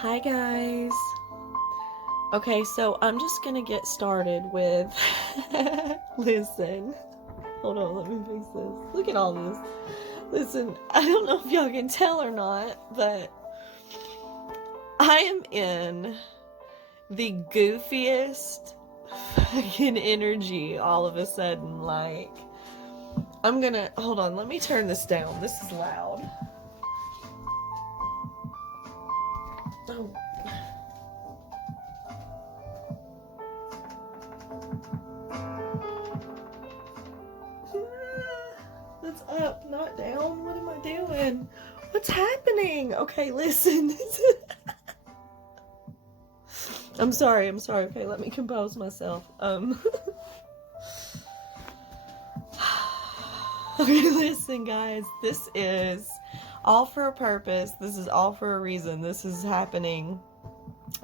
Hi guys. Okay, so I'm just gonna get started with listen. Hold on, let me fix this. Look at all this. Listen, I don't know if y'all can tell or not, but I am in the goofiest fucking energy all of a sudden. Like, I'm gonna hold on, let me turn this down. This is loud. Oh. That's up, not down. What am I doing? What's happening? Okay, listen. I'm sorry. Okay, let me compose myself. Okay, listen, guys. This is all for a purpose. This is all for a reason. This is happening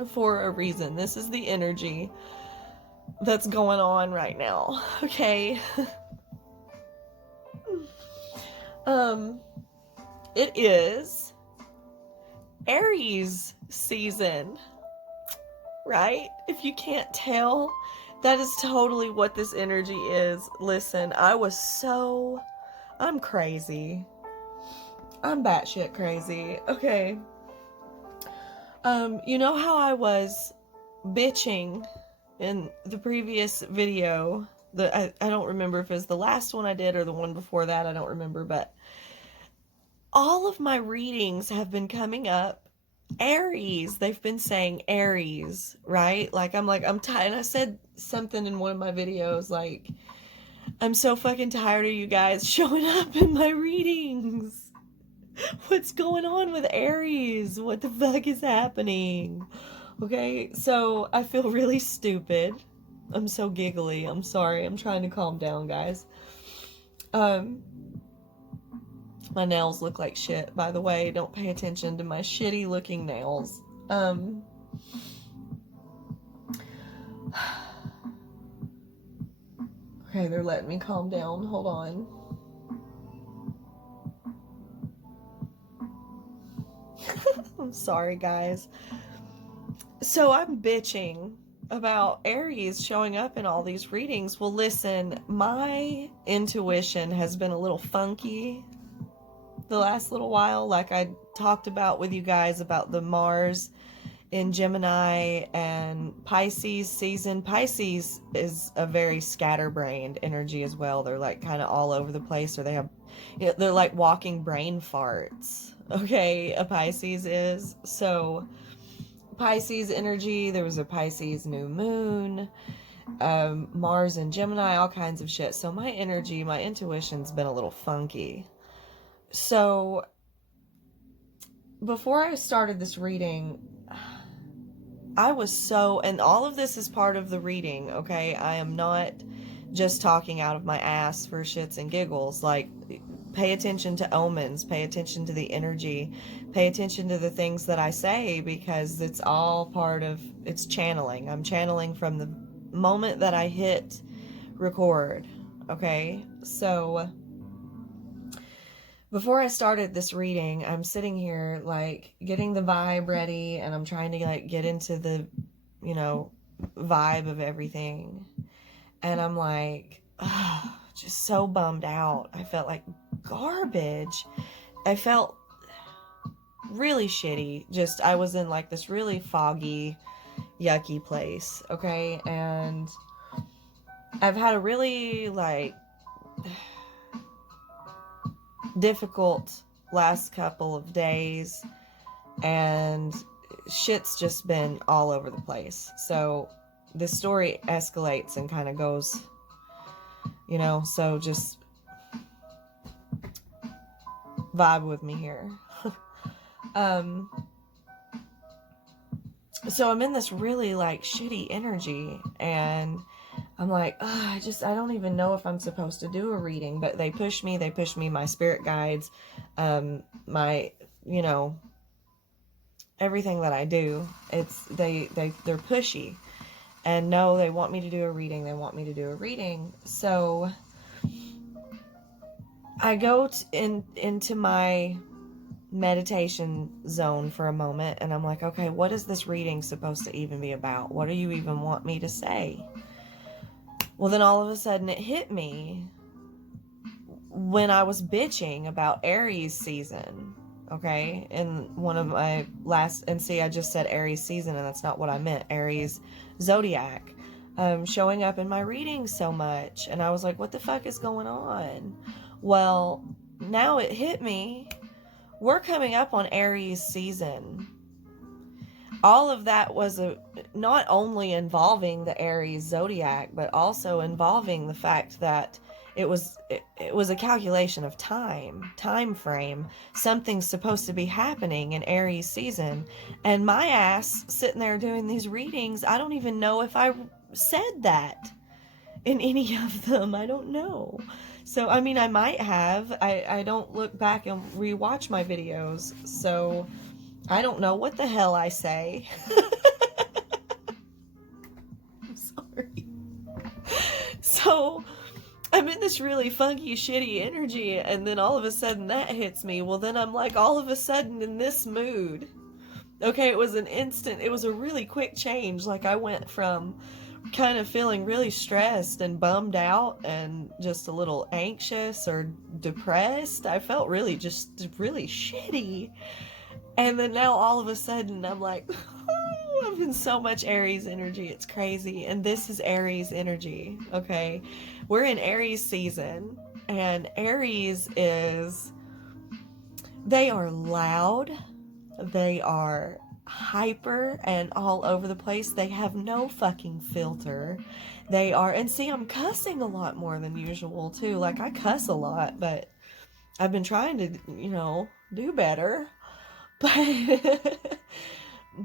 for a reason. This is the energy that's going on right now. Okay. It is Aries season, right? If you can't tell, that is totally what this energy is. Listen, I'm crazy. I'm batshit crazy. Okay. You know how I was bitching in the previous video? I don't remember if it was the last one I did or the one before that. I don't remember, but all of my readings have been coming up Aries. They've been saying Aries, right? I'm tired. And I said something in one of my videos like, I'm so fucking tired of you guys showing up in my readings. What's going on with Aries? What the fuck is happening? Okay, so I feel really stupid. I'm so giggly. I'm sorry. I'm trying to calm down, guys. My nails look like shit, by the way. Don't pay attention to my shitty looking nails. Okay, they're letting me calm down. Hold on. I'm sorry, guys. So I'm bitching about Aries showing up in all these readings. Well, listen, my intuition has been a little funky the last little while. Like I talked about with you guys about the Mars in Gemini and Pisces season. Pisces is a very scatterbrained energy as well. They're like kind of all over the place, or they're like walking brain farts. Okay, a Pisces is. So Pisces energy, there was a Pisces new moon, Mars and Gemini, all kinds of shit. So my energy, my intuition's been a little funky. So before I started this reading, and all of this is part of the reading, okay? I am not just talking out of my ass for shits and giggles. Like, pay attention to omens, pay attention to the energy, pay attention to the things that I say, because it's all it's channeling. I'm channeling from the moment that I hit record, okay? So before I started this reading, I'm sitting here like getting the vibe ready, and I'm trying to like get into the, vibe of everything. And I'm like, just so bummed out. I felt like garbage. I felt really shitty. I was in like this really foggy, yucky place, okay? And I've had a really like difficult last couple of days, and shit's just been all over the place. So the story escalates and kind of goes, so just vibe with me here. So I'm in this really like shitty energy, and I'm like, I don't even know if I'm supposed to do a reading, but they push me, my spirit guides, my, everything that I do, they're pushy, and no, they want me to do a reading, so I go into my meditation zone for a moment, and I'm like, okay, what is this reading supposed to even be about? What do you even want me to say? Well, then all of a sudden it hit me when I was bitching about Aries season, okay? In one of my last, and see, I just said Aries season, and that's not what I meant. Aries zodiac. Showing up in my readings so much. And I was like, what the fuck is going on? Well, now it hit me. We're coming up on Aries season. All of that was not only involving the Aries zodiac, but also involving the fact that it was a calculation of time frame. Something's supposed to be happening in Aries season, and my ass sitting there doing these readings, I don't even know if I said that in any of them. I don't know. So I mean, I might have. I don't look back and rewatch my videos, so I don't know what the hell I say. I'm sorry. So I'm in this really funky, shitty energy, and then all of a sudden that hits me. Well, then I'm like all of a sudden in this mood. Okay, it was an instant, it was a really quick change. Like I went from kind of feeling really stressed and bummed out and just a little anxious or depressed. I felt really shitty. And then now all of a sudden I'm like, oh, I'm in so much Aries energy. It's crazy. And this is Aries energy. Okay. We're in Aries season, and Aries they are loud. They are hyper and all over the place. They have no fucking filter. They are, and see, I'm cussing a lot more than usual too. Like I cuss a lot, but I've been trying to, do better. But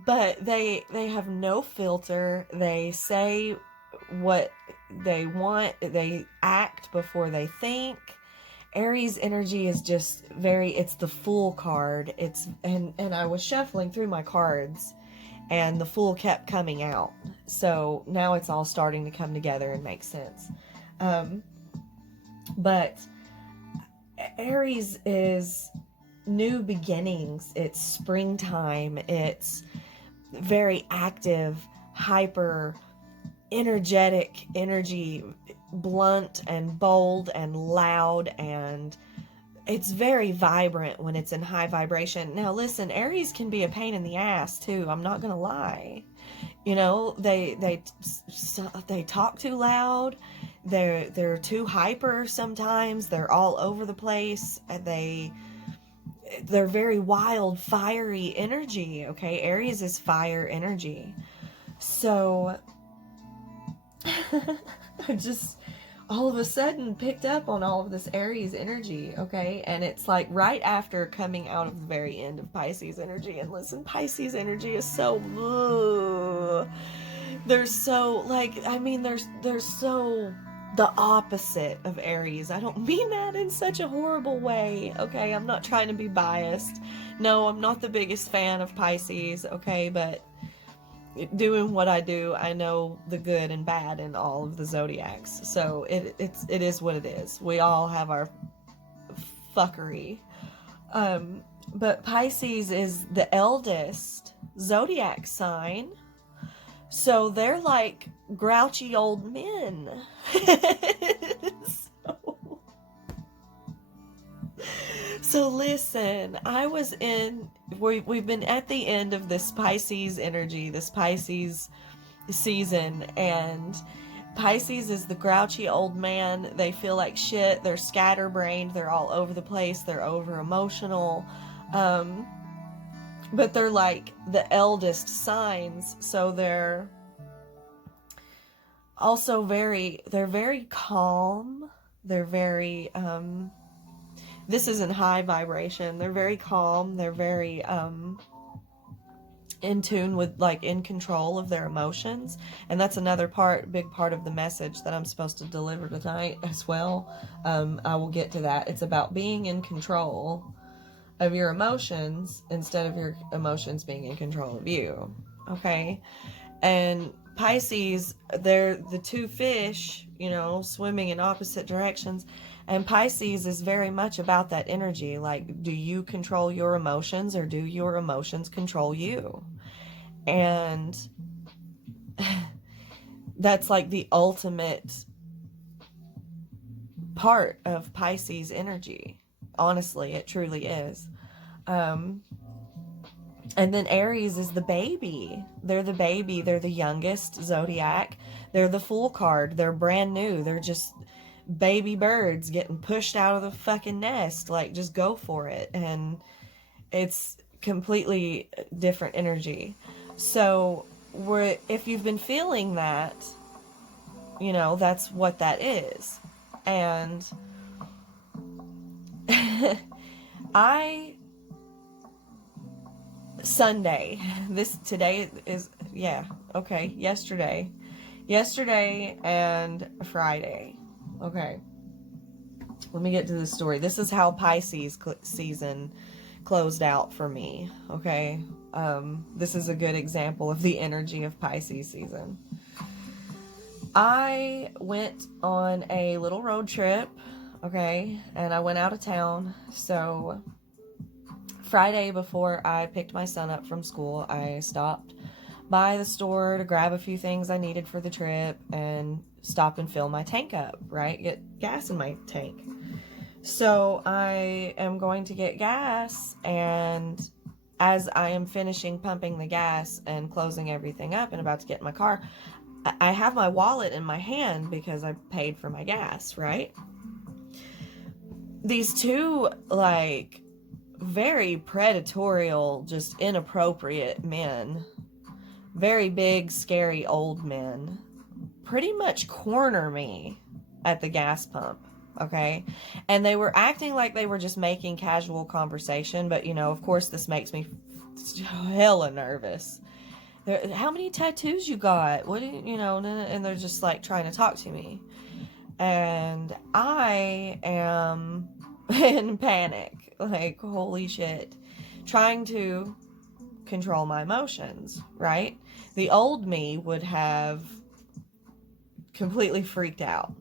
but they have no filter. They say what they want. They act before they think. Aries energy is just it's the Fool card. And I was shuffling through my cards, and the Fool kept coming out. So now it's all starting to come together and make sense. But Aries is new beginnings. It's springtime. It's very active, hyper, energetic energy, blunt and bold and loud, and it's very vibrant when it's in high vibration. Now listen, Aries can be a pain in the ass too. I'm not gonna lie. They talk too loud. They're too hyper sometimes. They're all over the place. They're very wild, fiery energy. Okay, Aries is fire energy. So I just all of a sudden picked up on all of this Aries energy, okay? And it's like right after coming out of the very end of Pisces energy. And listen, Pisces energy is so they're so they're so the opposite of Aries. I don't mean that in such a horrible way, okay? I'm not trying to be biased. No, I'm not the biggest fan of Pisces, okay? But doing what I do, I know the good and bad in all of the zodiacs. So it is what it is. We all have our fuckery. But Pisces is the eldest zodiac sign. So they're like grouchy old men. So listen, we've been at the end of this Pisces energy, this Pisces season, and Pisces is the grouchy old man. They feel like shit. They're scatterbrained. They're all over the place. They're over emotional. But they're like the eldest signs, so they're also they're very calm. They're very, this is in high vibration. They're very calm. They're very, in tune with, like, in control of their emotions. And that's another big part of the message that I'm supposed to deliver tonight as well. I will get to that. It's about being in control of your emotions instead of your emotions being in control of you. Okay? And Pisces, they're the two fish, swimming in opposite directions. And Pisces is very much about that energy. Like, do you control your emotions or do your emotions control you? And that's like the ultimate part of Pisces energy. Honestly, it truly is. And then Aries is the baby. They're the baby. They're the youngest zodiac. They're the Fool card. They're brand new. They're just baby birds getting pushed out of the fucking nest. Like, just go for it. And it's completely different energy. So, if you've been feeling that, that's what that is. And I Sunday. Today is, yeah, okay, yesterday and Friday. Okay, let me get to the story. This is how Pisces season closed out for me. Okay, this is a good example of the energy of Pisces season. I went on a little road trip. Okay, and I went out of town. So Friday, before I picked my son up from school, I stopped by the store to grab a few things I needed for the trip and stop and fill my tank up, right? Get gas in my tank. So I am going to get gas, and as I am finishing pumping the gas and closing everything up and about to get in my car, I have my wallet in my hand because I paid for my gas, right? These two, like, very predatory, just inappropriate men, very big, scary old men, pretty much corner me at the gas pump, okay? And they were acting like they were just making casual conversation, but, of course this makes me hella nervous. How many tattoos you got? What do you know? And they're just like trying to talk to me. And I am in panic. Like, holy shit. Trying to control my emotions, right? The old me would have completely freaked out.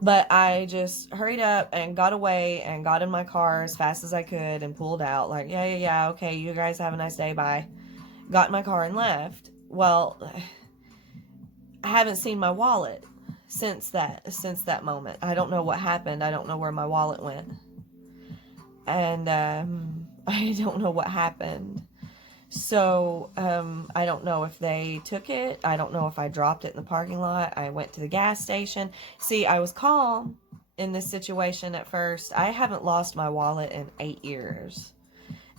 But I just hurried up and got away and got in my car as fast as I could and pulled out. Like, yeah, okay, you guys have a nice day, bye. Got in my car and left. Well, I haven't seen my wallet since that moment. I don't know what happened. I don't know where my wallet went. And I don't know what happened. So I don't know if they took it. I don't know if I dropped it in the parking lot. I went to the gas station. See, I was calm in this situation at first. I haven't lost my wallet in 8 years.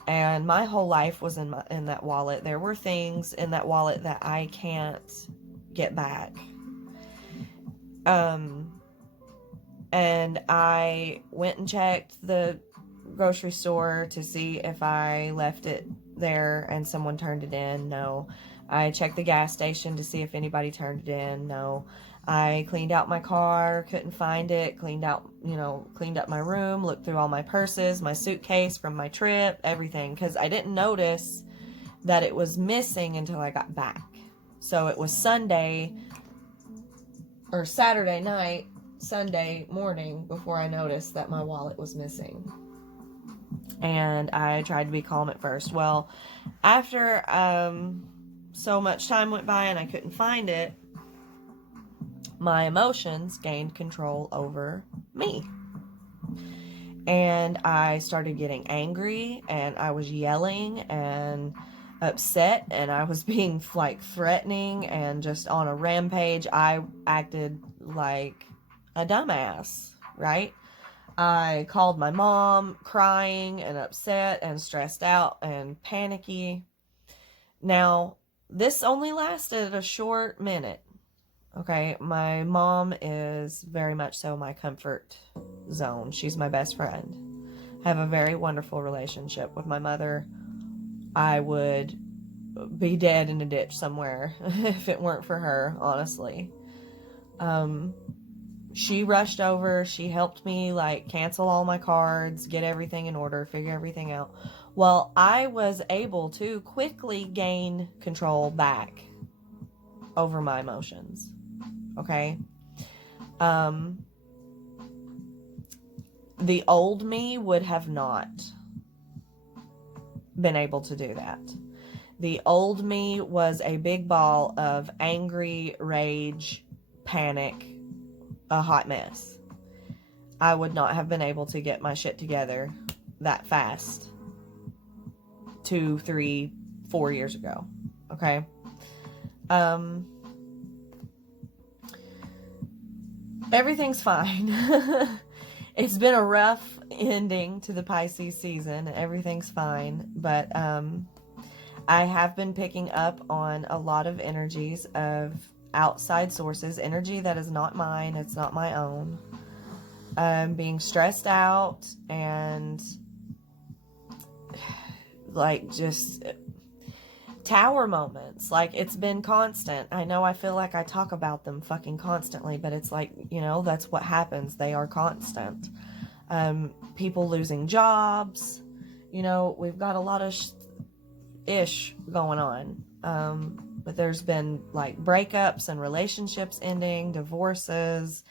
And my whole life was in that wallet. There were things in that wallet that I can't get back. And I went and checked the grocery store to see if I left it there and someone turned it in. No. I checked the gas station to see if anybody turned it in. No. I cleaned out my car, couldn't find it, cleaned up my room, looked through all my purses, my suitcase from my trip, everything, because I didn't notice that it was missing until I got back. So it was Saturday night, Sunday morning before I noticed that my wallet was missing. And I tried to be calm at first. Well, after so much time went by and I couldn't find it, my emotions gained control over me. And I started getting angry, and I was yelling and upset, and I was being like threatening and just on a rampage. I acted like a dumbass, right? I called my mom crying and upset and stressed out and panicky. Now, this only lasted a short minute. Okay, my mom is very much so my comfort zone. She's my best friend. I have a very wonderful relationship with my mother. I would be dead in a ditch somewhere if it weren't for her, honestly. She rushed over. She helped me, like, cancel all my cards, get everything in order, figure everything out. Well, I was able to quickly gain control back over my emotions. Okay? The old me would have not been able to do that. The old me was a big ball of angry, rage, panic, a hot mess. I would not have been able to get my shit together that fast 2, 3, 4 years ago. Okay? Everything's fine. It's been a rough ending to the Pisces season. Everything's fine. But I have been picking up on a lot of energies of outside sources. Energy that is not mine. It's not my own. Being stressed out and like just tower moments. Like, it's been constant. I know I feel like I talk about them fucking constantly, but it's like, you know, that's what happens. They are constant. People losing jobs. You know, we've got a lot of ish going on. But there's been like breakups and relationships ending, divorces,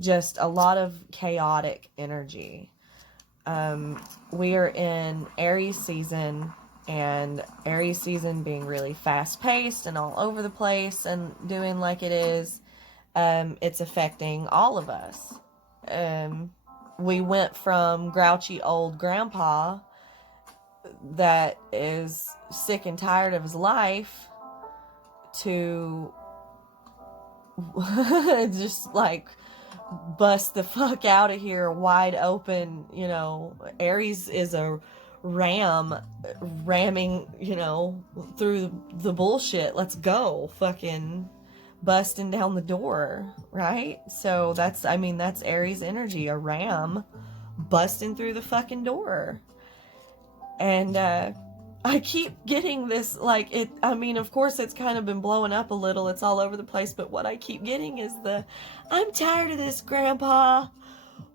just a lot of chaotic energy. We are in Aries season, and Aries season being really fast paced and all over the place and doing like it is, it's affecting all of us. We went from grouchy old grandpa that is sick and tired of his life to just like bust the fuck out of here wide open. You know, Aries is a ramming, you know, through the bullshit. Let's go. Fucking busting down the door, right? So that's Aries energy, a ram busting through the fucking door. And I keep getting this, like, of course it's kind of been blowing up a little, it's all over the place, but what I keep getting is I'm tired of this, Grandpa.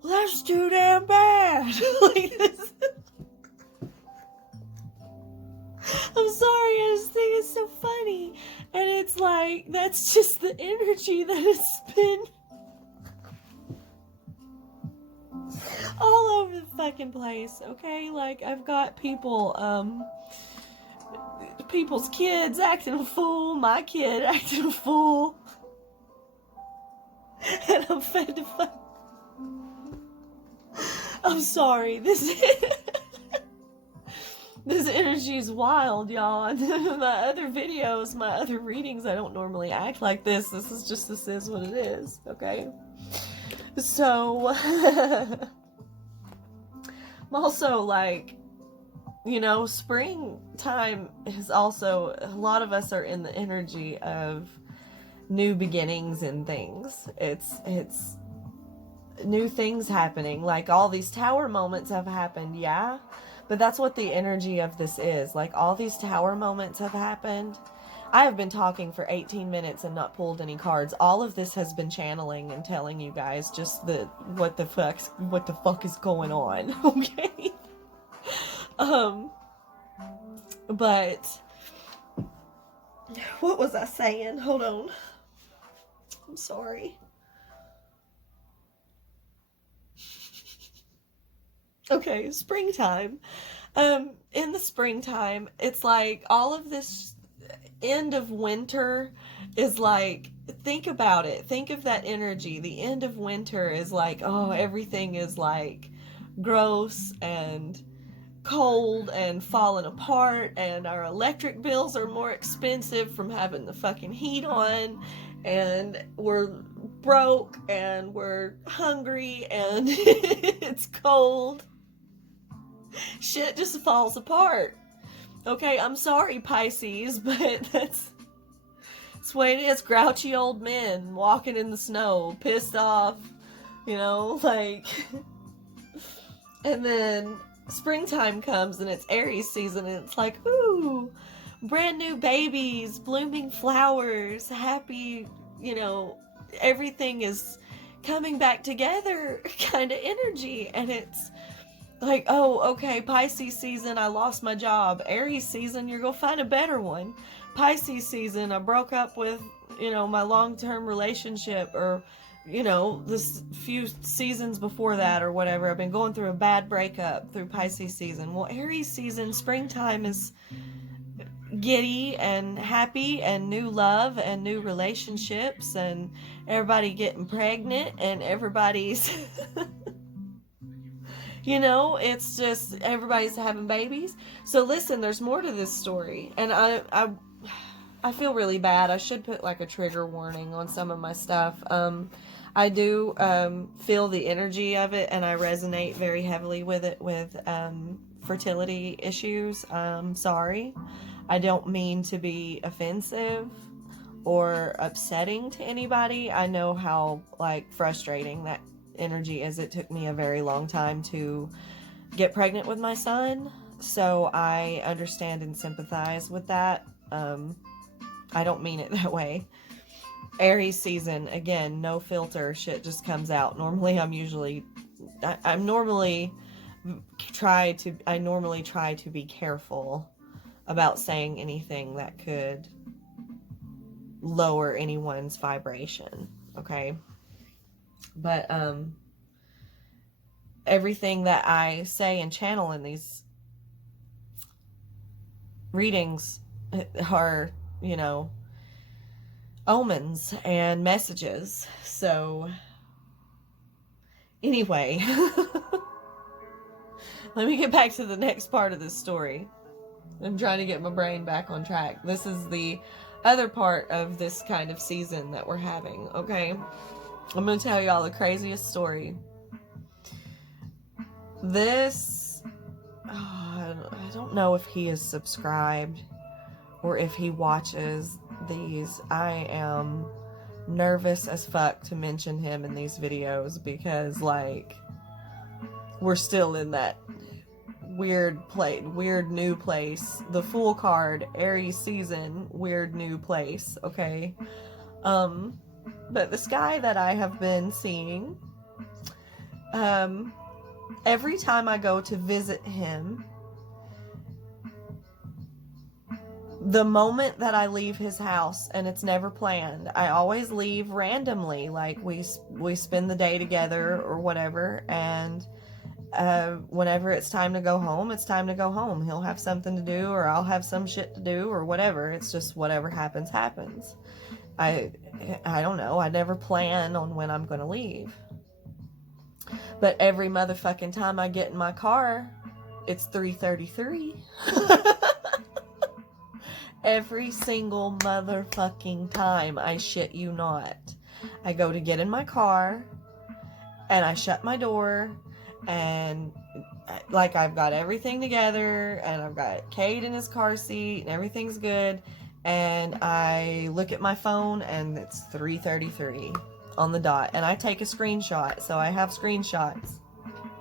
Well, that's too damn bad. Like this. I'm sorry, I just think it's so funny. And it's like, that's just the energy that has been all over the fucking place, okay? Like, I've got people's kids acting a fool, my kid acting a fool. And I'm fed to fuck. I'm sorry, this energy is wild, y'all. My other videos, my other readings, I don't normally act like this. This is what it is, okay? So, I'm also like, you know, springtime is also, a lot of us are in the energy of new beginnings and things. It's new things happening. Like, all these tower moments have happened, yeah? But that's what the energy of this is. Like, all these tower moments have happened. I have been talking for 18 minutes and not pulled any cards. All of this has been channeling and telling you guys just what the fuck is going on, okay? But what was I saying? Hold on. I'm sorry. Okay, springtime. In the springtime, it's like all of this end of winter is like, think about it. Think of that energy. The end of winter is like, oh, everything is like gross and cold and falling apart, and our electric bills are more expensive from having the fucking heat on, and we're broke and we're hungry and it's cold. Shit just falls apart. Okay, I'm sorry, Pisces, but that's the way it is. Grouchy old men walking in the snow, pissed off, you know, like. And then springtime comes and it's Aries season, and it's like, ooh, brand new babies, blooming flowers, happy, you know, everything is coming back together kind of energy. And it's like, oh, okay, Pisces season, I lost my job. Aries season, you're gonna find a better one. Pisces season, I broke up with, you know, my long-term relationship, or, you know, this few seasons before that or whatever, I've been going through a bad breakup through Pisces season. Well, Aries season, springtime is giddy and happy and new love and new relationships and everybody getting pregnant and everybody's you know, it's just everybody's having babies. So listen, there's more to this story, and I feel really bad. I should put like a trigger warning on some of my stuff. I do feel the energy of it, and I resonate very heavily with it with fertility issues. Sorry, I don't mean to be offensive or upsetting to anybody. I know how like frustrating that energy is. It took me a very long time to get pregnant with my son, so I understand and sympathize with that. I don't mean it that way. Aries season, again, no filter, shit just comes out. Normally I normally try to be careful about saying anything that could lower anyone's vibration, okay? But everything that I say and channel in these readings are, you know, omens and messages. So anyway, let me get back to the next part of this story. I'm trying to get my brain back on track. This is the other part of this kind of season that we're having, okay? I'm going to tell y'all the craziest story. This, I don't know if he is subscribed or if he watches these. I am nervous as fuck to mention him in these videos because, like, we're still in that weird new place. The Fool card, Aries season, weird new place, okay? But this guy that I have been seeing, every time I go to visit him, the moment that I leave his house, and it's never planned, I always leave randomly, like we spend the day together or whatever, and whenever it's time to go home, it's time to go home. He'll have something to do, or I'll have some shit to do, or whatever. It's just whatever happens. I don't know. I never plan on when I'm going to leave. But every motherfucking time I get in my car, it's 3:33. Every single motherfucking time, I shit you not. I go to get in my car, and I shut my door, and like I've got everything together, and I've got Cade in his car seat, and everything's good, and I look at my phone, and it's 3:33 on the dot, and I take a screenshot, so I have screenshots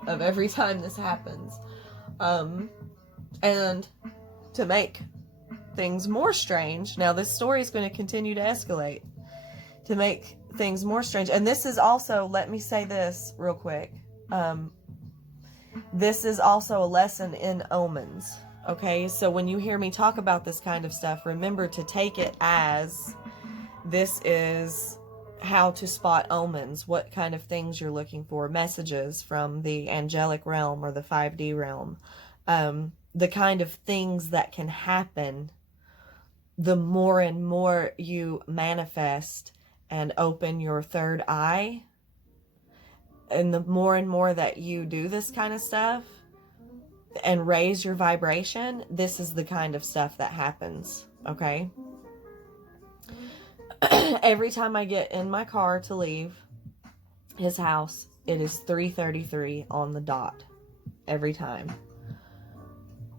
of every time this happens. And to make things more strange, now this story is going to continue to escalate, to make things more strange, and this is also, let me say this real quick, this is also a lesson in omens, okay? So when you hear me talk about this kind of stuff, remember to take it as this is how to spot omens, what kind of things you're looking for, messages from the angelic realm or the 5D realm, the kind of things that can happen the more and more you manifest and open your third eye, and the more and more that you do this kind of stuff and raise your vibration, this is the kind of stuff that happens, okay? Every time I get in my car to leave his house, it is 3:33 on the dot. Every time.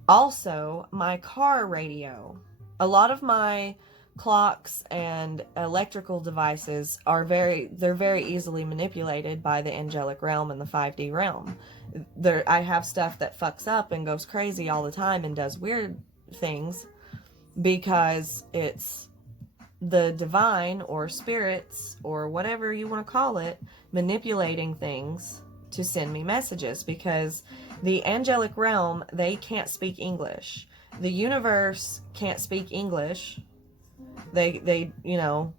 Also, my car radio. A lot of my clocks and electrical devices are they're very easily manipulated by the angelic realm and the 5D realm. I have stuff that fucks up and goes crazy all the time and does weird things because it's the divine or spirits or whatever you want to call it manipulating things to send me messages, because the angelic realm, they can't speak English. The universe can't speak English. They you know,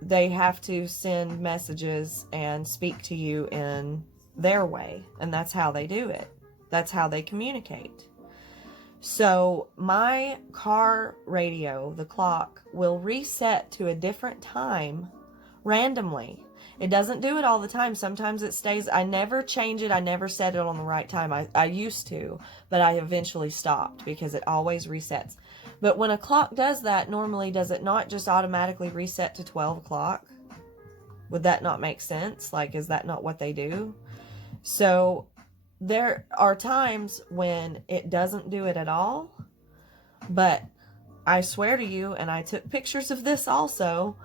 they have to send messages and speak to you in their way, and that's how they do it. That's how they communicate. So my car radio, the clock, will reset to a different time randomly. It doesn't do it all the time. Sometimes it stays. I never change it. I never set it on the right time. I used to, but I eventually stopped because it always resets. But when a clock does that, normally does it not just automatically reset to 12 o'clock? Would that not make sense? Like, is that not what they do? So there are times when it doesn't do it at all, but I swear to you, and I took pictures of this also,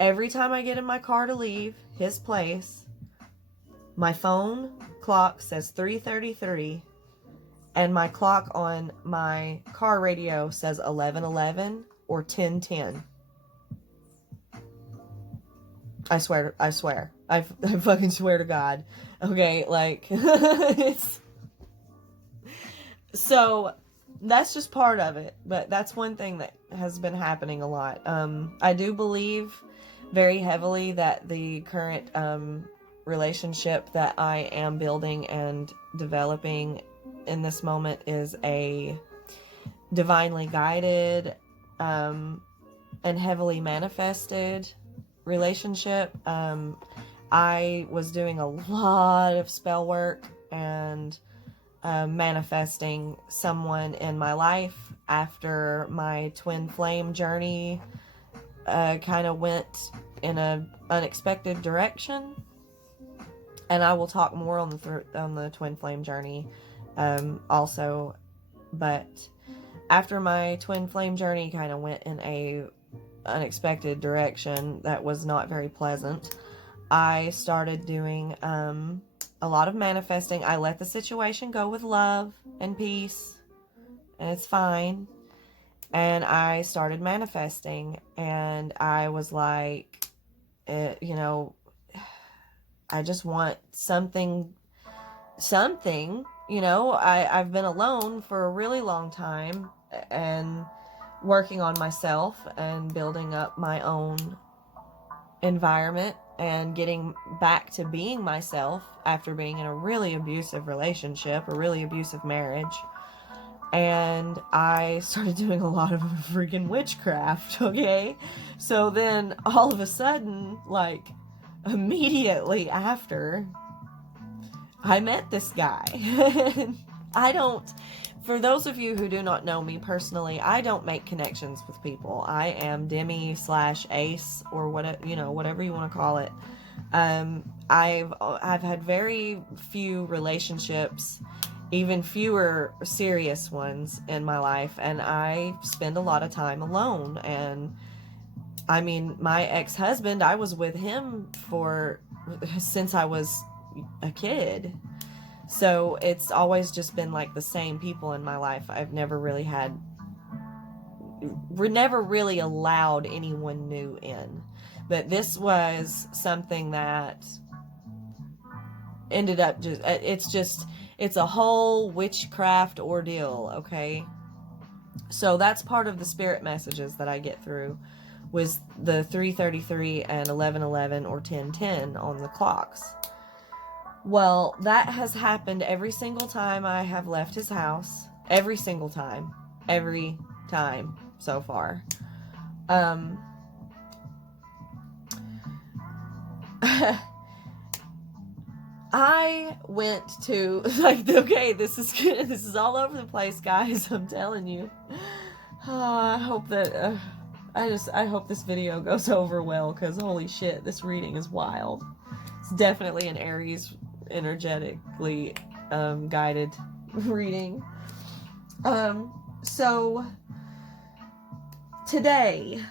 every time I get in my car to leave his place, my phone clock says 3:33, and my clock on my car radio says 11:11 or 10:10. I swear. I fucking swear to God. Okay, like, it's... So, that's just part of it, but that's one thing that has been happening a lot. I do believe very heavily that the current relationship that I am building and developing in this moment is a divinely guided and heavily manifested relationship. I was doing a lot of spell work and manifesting someone in my life after my twin flame journey kind of went in a unexpected direction. And I will talk more on the twin flame journey also. But after my twin flame journey kind of went in a unexpected direction that was not very pleasant, I started doing a lot of manifesting. I let the situation go with love and peace, and it's fine. And I started manifesting, and I was like, you know, I just want something, you know. I've been alone for a really long time and working on myself and building up my own environment and getting back to being myself after being in a really abusive relationship, a really abusive marriage. And I started doing a lot of freaking witchcraft, okay? So then all of a sudden, like, immediately after, I met this guy. For those of you who do not know me personally, I don't make connections with people. I am demi/ace, or whatever you want to call it. I've had very few relationships, even fewer serious ones in my life, and I spend a lot of time alone. And I mean, my ex-husband, I was with him since I was a kid. So it's always just been like the same people in my life. I've never really allowed anyone new in. But this was something that ended up it's a whole witchcraft ordeal, okay? So that's part of the spirit messages that I get through, was the 3:33 and 11:11 or 10:10 on the clocks. Well, that has happened every single time I have left his house. Every single time. Every time so far. I went to, like, okay, this is good. This is all over the place, guys. I'm telling you. I hope that, I hope this video goes over well, because holy shit, this reading is wild. It's definitely an Aries energetically guided reading. So today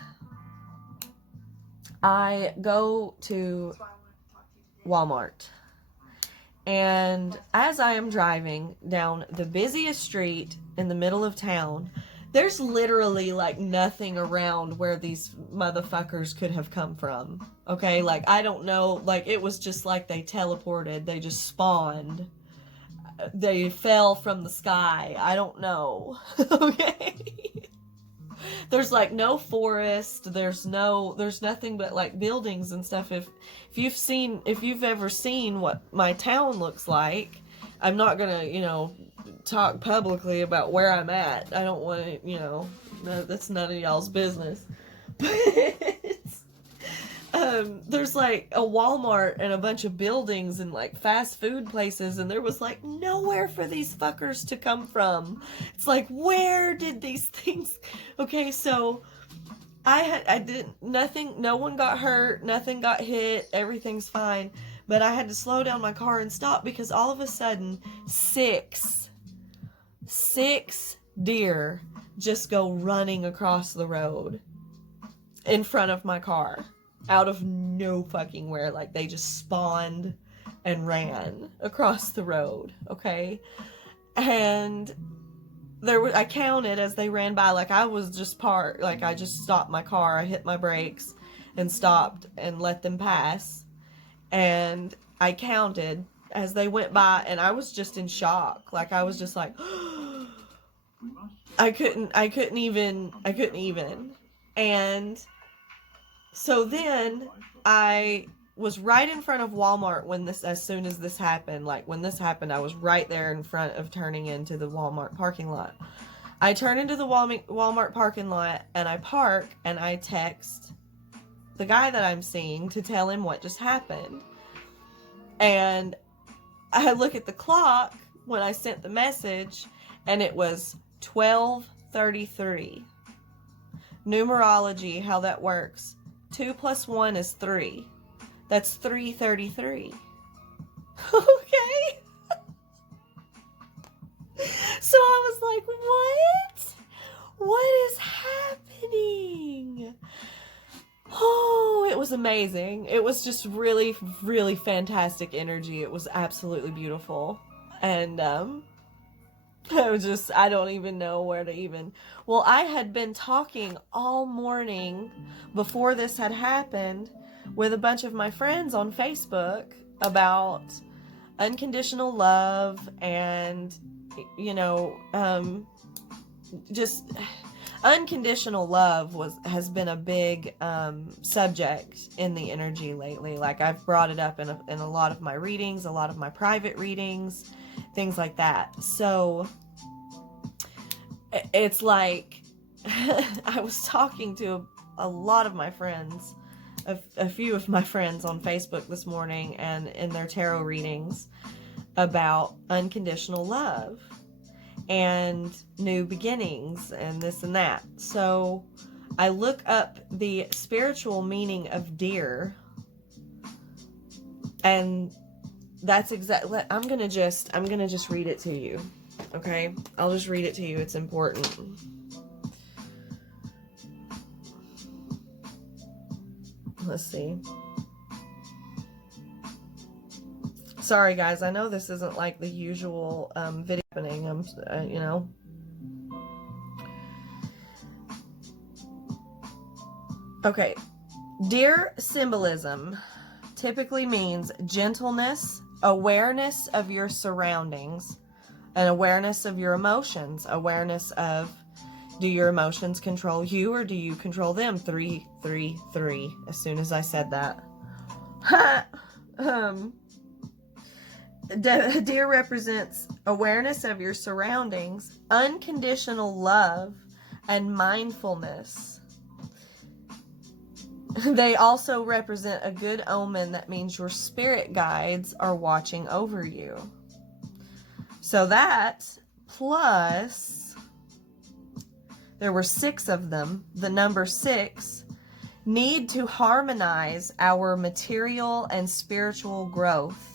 I go to Walmart, and as I am driving down the busiest street in the middle of town, there's literally like nothing around where these motherfuckers could have come from. Okay, like, I don't know, like, it was just like they teleported, they just spawned, they fell from the sky, I don't know. Okay. there's like no forest, there's nothing but like buildings and stuff. If you've ever seen what my town looks like, I'm not gonna, talk publicly about where I'm at. I don't want to, that's none of y'all's business. But there's like a Walmart and a bunch of buildings and like fast food places, and there was like nowhere for these fuckers to come from. It's like, where did these things? Okay, so I did nothing. No one got hurt. Nothing got hit. Everything's fine. But I had to slow down my car and stop because all of a sudden, six deer just go running across the road in front of my car. Out of no fucking where. Like, they just spawned and ran across the road, okay? And I counted as they ran by. Like, I was just parked. Like, I just stopped my car. I hit my brakes and stopped and let them pass. And I counted as they went by, and I was just in shock. Like, I was just like, I couldn't even. And so then I was right in front of Walmart as soon as this happened. Like, when this happened, I was right there in front of turning into the Walmart parking lot. I turn into the Walmart parking lot, and I park, and I text the guy that I'm seeing to tell him what just happened. And I look at the clock when I sent the message, and it was 12:33. Numerology, how that works. 2 + 1 is 3. That's 3:33. Okay? So I was like, what? What is happening? Oh, it was amazing. It was just really, really fantastic energy. It was absolutely beautiful. And, I don't even know where to even. Well, I had been talking all morning before this had happened with a bunch of my friends on Facebook about unconditional love and, just unconditional love has been a big subject in the energy lately. Like, I've brought it up in a lot of my readings, a lot of my private readings, things like that. So it's like I was talking to a lot of my friends, a few of my friends on Facebook this morning and in their tarot readings about unconditional love and new beginnings and this and that. So I look up the spiritual meaning of deer, and that's exactly. I'm gonna just read it to you. Okay, I'll just read it to you. It's important. Let's see. Sorry, guys. I know this isn't like the usual video happening. Okay. Deer symbolism typically means gentleness, awareness of your surroundings, an awareness of your emotions, awareness of, do your emotions control you or do you control them? 3, 3, 3. As soon as I said that. Deer represents awareness of your surroundings, unconditional love, and mindfulness. They also represent a good omen. That means your spirit guides are watching over you. So that, plus, there were 6 of them. The number 6, need to harmonize our material and spiritual growth.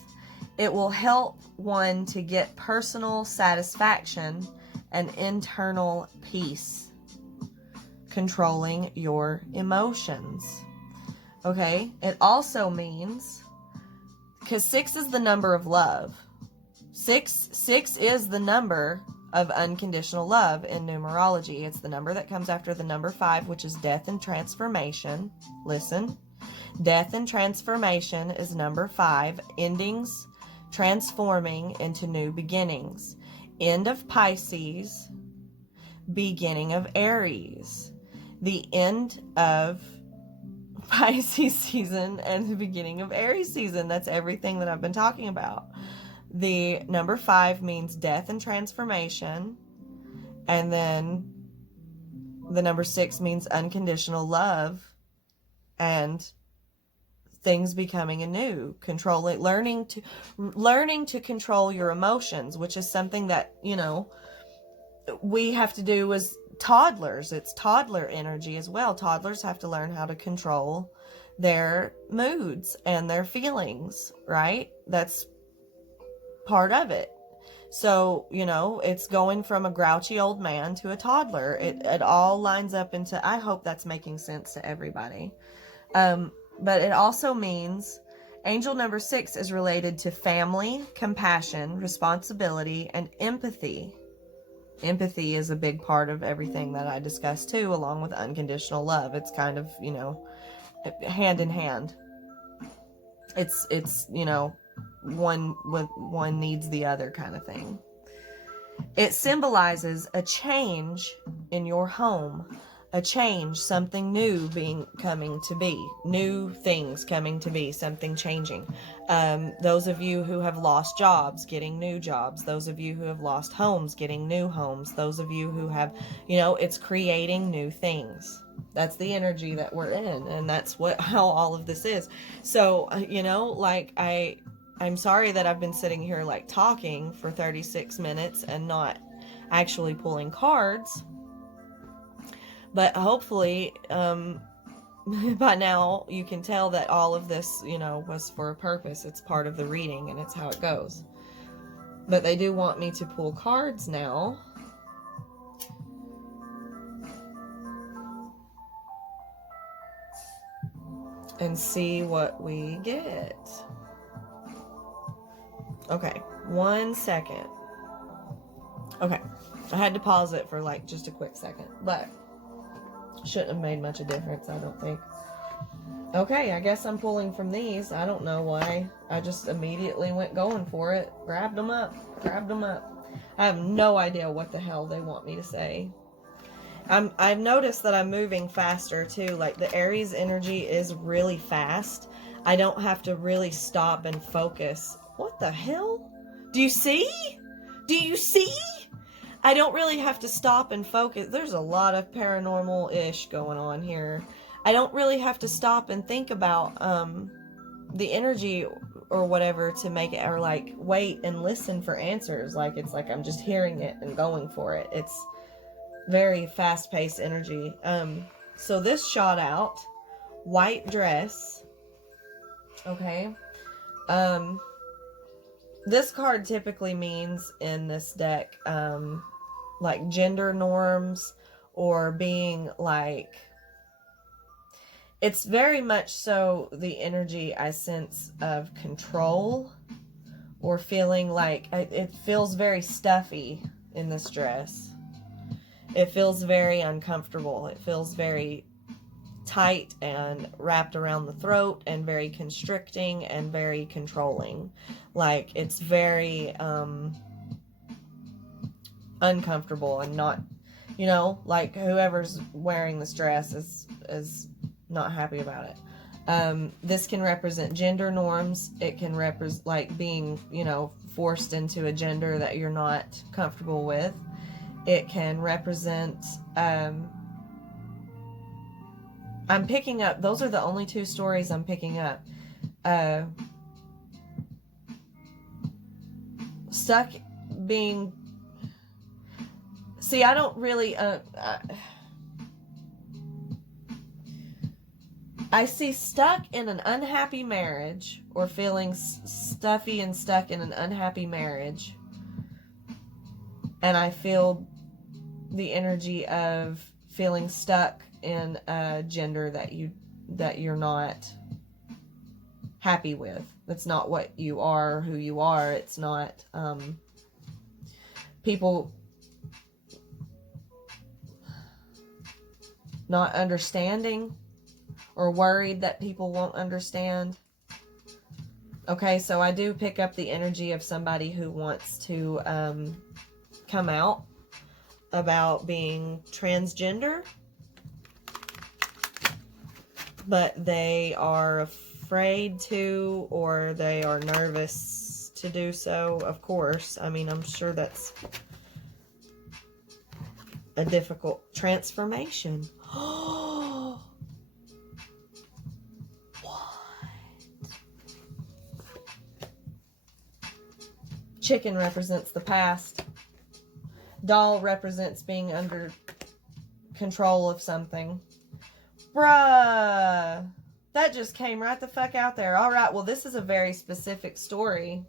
It will help one to get personal satisfaction and internal peace, controlling your emotions. Okay? It also means, because 6 is the number of love. 6 is the number of unconditional love in numerology. It's the number that comes after the number 5, which is death and transformation. Listen. Death and transformation is number 5. Endings, transforming into new beginnings. End of Pisces, beginning of Aries. the end of Pisces season and the beginning of Aries season. That's everything that I've been talking about. The number 5 means death and transformation. And then the number 6 means unconditional love and things becoming anew, controlling, learning to control your emotions, which is something that, you know, we have to do as toddlers. It's toddler energy as well. Toddlers have to learn how to control their moods and their feelings, right? That's part of it. So, you know, it's going from a grouchy old man to a toddler. It all lines up into, I hope that's making sense to everybody. But it also means angel number 6 is related to family, compassion, responsibility, and empathy. Empathy is a big part of everything that I discussed too, along with unconditional love. It's kind of, you know, hand in hand. It's you know, one needs the other kind of thing. It symbolizes a change in your home, a change, something new coming to be, new things coming to be, something changing. Those of you who have lost jobs, getting new jobs. Those of you who have lost homes, getting new homes. Those of you who have, you know, it's creating new things. That's the energy that we're in, and that's how all of this is. So, you know, like I'm sorry that I've been sitting here like talking for 36 minutes and not actually pulling cards. But hopefully, by now you can tell that all of this, you know, was for a purpose. It's part of the reading and it's how it goes. But they do want me to pull cards now. And see what we get. Okay, 1 second. Okay, I had to pause it for like just a quick second, but shouldn't have made much of a difference, I don't think. Okay, I guess I'm pulling from these. I don't know why. I just immediately went going for it. Grabbed them up. I have no idea what the hell they want me to say. I've noticed that I'm moving faster too. Like the Aries energy is really fast. I don't have to really stop and focus. What the hell? Do you see? Do you see? I don't really have to stop and focus. There's a lot of paranormal-ish going on here. I don't really have to stop and think about the energy or whatever to make it, or like wait and listen for answers. Like it's like I'm just hearing it and going for it. It's very fast-paced energy. So this shot out, white dress. Okay. This card typically means in this deck, like gender norms or being like, it's very much so the energy I sense of control or feeling like it feels very stuffy in this dress. It feels very uncomfortable. It feels very tight and wrapped around the throat and very constricting and very controlling. Like it's very uncomfortable and not, you know, like whoever's wearing this dress is not happy about it. This can represent gender norms. It can represent like being, you know, forced into a gender that you're not comfortable with. It can represent, I'm picking up, those are the only 2 stories I'm picking up. Stuck being, see, I don't really, I see stuck in an unhappy marriage or feeling stuffy and stuck in an unhappy marriage. And I feel the energy of feeling stuck in a gender that you're not happy with. That's not what you are, who you are. It's not people not understanding or worried that people won't understand. Okay, so I do pick up the energy of somebody who wants to come out about being transgender. but they are afraid to, or they are nervous to do so, of course. I mean, I'm sure that's a difficult transformation. What? Chicken represents the past. Doll represents being under control of something. Bruh. That just came right the fuck out there. All right, well, this is a very specific story.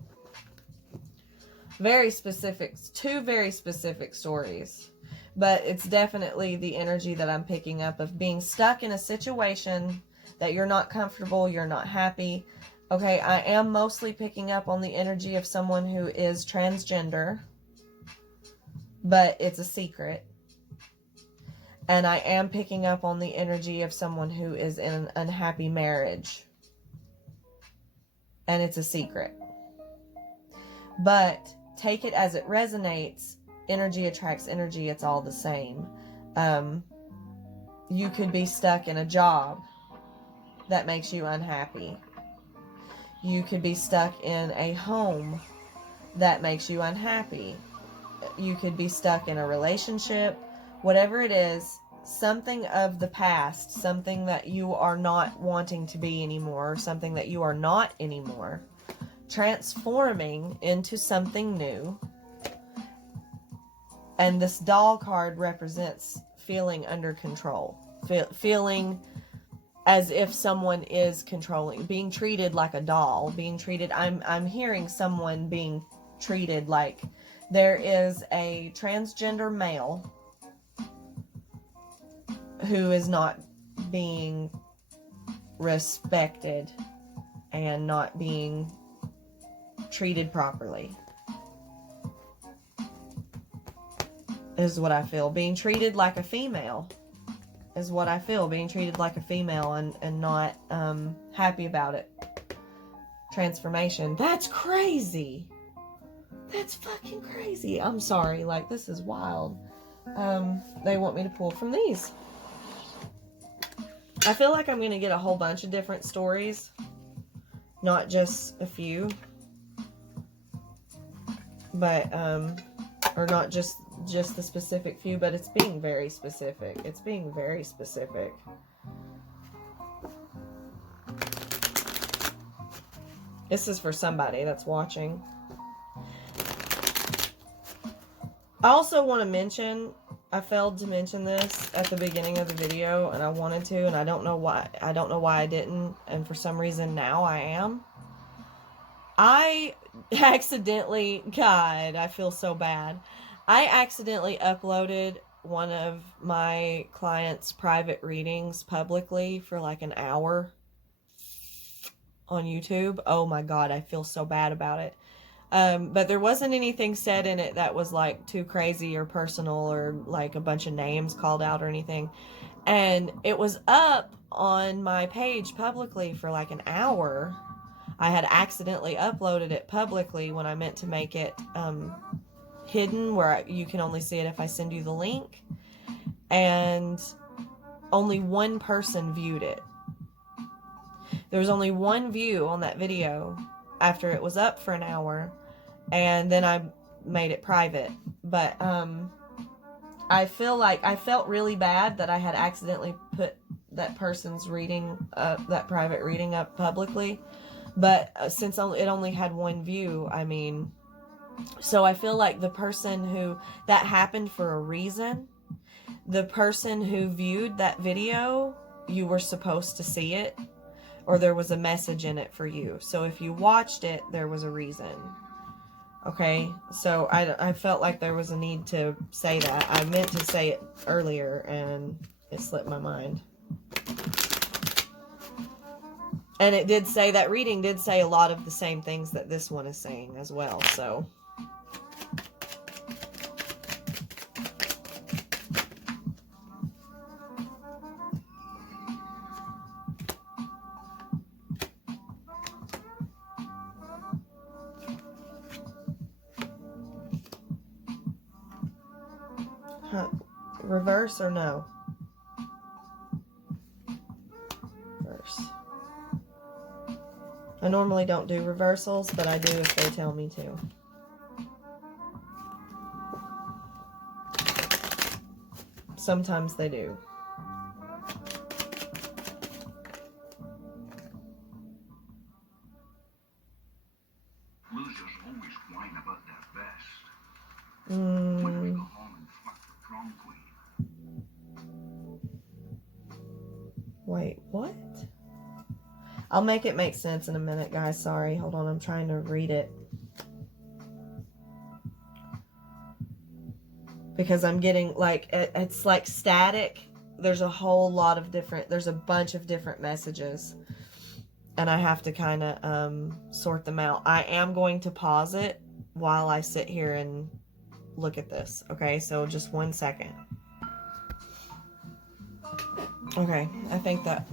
Very specific. Two very specific stories. But it's definitely the energy that I'm picking up of being stuck in a situation that you're not comfortable, you're not happy. Okay, I am mostly picking up on the energy of someone who is transgender, but it's a secret. And I am picking up on the energy of someone who is in an unhappy marriage, and it's a secret. But take it as it resonates. Energy attracts energy. It's all the same. You could be stuck in a job that makes you unhappy. You could be stuck in a home that makes you unhappy. You could be stuck in a relationship. Whatever it is, something of the past, something that you are not wanting to be anymore, something that you are not anymore, transforming into something new. And this doll card represents feeling under control, feeling as if someone is controlling, being treated like a doll, being treated. I'm hearing someone being treated like there is a transgender male who is not being respected and not being treated properly. Is what I feel. Being treated like a female is what I feel. Being treated like a female and not happy about it. Transformation. That's crazy. That's fucking crazy. I'm sorry. Like, this is wild. They want me to pull from these. I feel like I'm going to get a whole bunch of different stories. Not just a few. But, or not just the specific few, but it's being very specific. It's being very specific. This is for somebody that's watching. I also want to mention, I failed to mention this at the beginning of the video, and I wanted to, and I don't know why I didn't, and for some reason now I am. I accidentally, God, I feel so bad. I accidentally uploaded one of my clients' private readings publicly for like an hour on YouTube. Oh my God, I feel so bad about it. But there wasn't anything said in it that was like too crazy or personal or like a bunch of names called out or anything. And it was up on my page publicly for like an hour. I had accidentally uploaded it publicly when I meant to make it hidden where you can only see it if I send you the link. And only one person viewed it. There was only one view on that video after it was up for an hour, and then I made it private. But I felt really bad that I had accidentally put that person's reading, that private reading up publicly. But since it only had one view, I mean, so I feel like the person who, that happened for a reason. The person who viewed that video, you were supposed to see it, or there was a message in it for you. So if you watched it, there was a reason. Okay, so I felt like there was a need to say that. I meant to say it earlier, and it slipped my mind. And it did say, that reading did say a lot of the same things that this one is saying as well, so. Reverse or no? reverse. I normally don't do reversals, but I do if they tell me to. Sometimes they do. Losers always whine about their best. When we go home and fuck the prom queen. Wait, what? I'll make it make sense in a minute, guys. Sorry. Hold on. I'm trying to read it. Because I'm getting, like, it's like static. There's a whole lot of different, there's a bunch of different messages. And I have to kind of sort them out. I am going to pause it while I sit here and look at this. Okay, so just 1 second. Okay, I think that...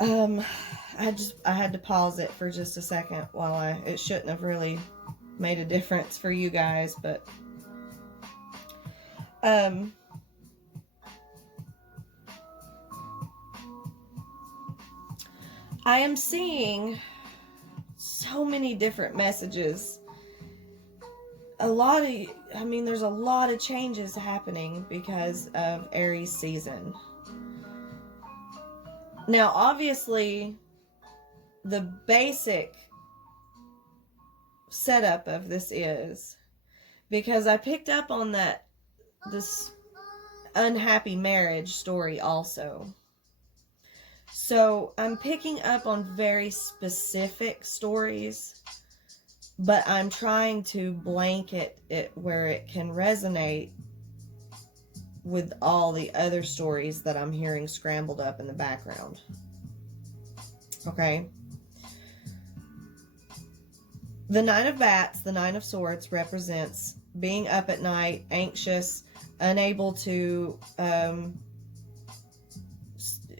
I had to pause it for just a second while it shouldn't have really made a difference for you guys, but I am seeing so many different messages. There's a lot of changes happening because of Aries season. Now, obviously, the basic setup of this is because I picked up on this unhappy marriage story also. So I'm picking up on very specific stories, but I'm trying to blanket it where it can resonate with all the other stories that I'm hearing scrambled up in the background. Okay? The Nine of Bats, the Nine of Swords, represents being up at night, anxious, unable to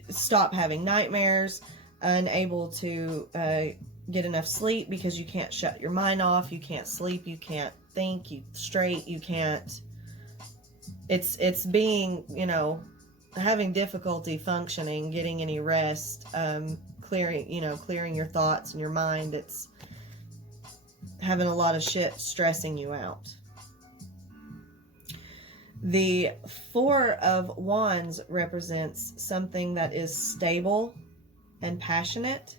stop having nightmares, unable to get enough sleep because you can't shut your mind off, you can't sleep, you can't think straight, you can't... It's being, having difficulty functioning, getting any rest, clearing your thoughts and your mind. It's having a lot of shit stressing you out. The Four of Wands represents something that is stable and passionate,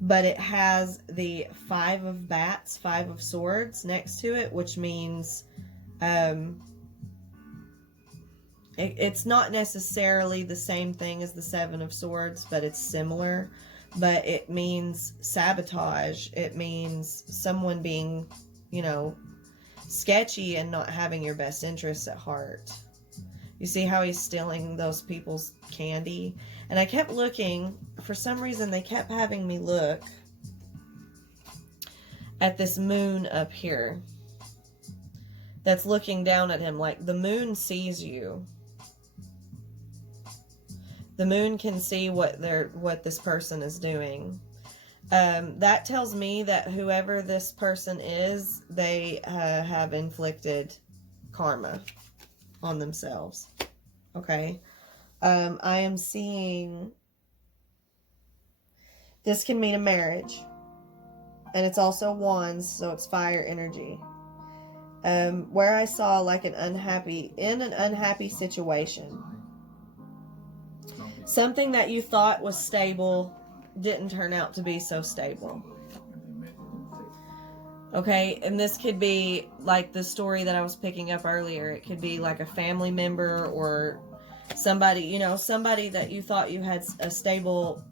but it has the Five of Bats, Five of Swords next to it, which means it's not necessarily the same thing as the Seven of Swords, but it's similar. But it means sabotage. It means someone being, sketchy and not having your best interests at heart. You see how he's stealing those people's candy? And I kept looking. For some reason, they kept having me look at this moon up here that's looking down at him. Like, the moon sees you. The moon can see what this person is doing. That tells me that whoever this person is, they have inflicted karma on themselves. Okay? I am seeing... This can mean a marriage. And it's also wands, so it's fire energy. Where I saw like an unhappy situation. Something that you thought was stable didn't turn out to be so stable. Okay, and this could be like the story that I was picking up earlier. It could be like a family member or somebody, somebody that you thought you had a stable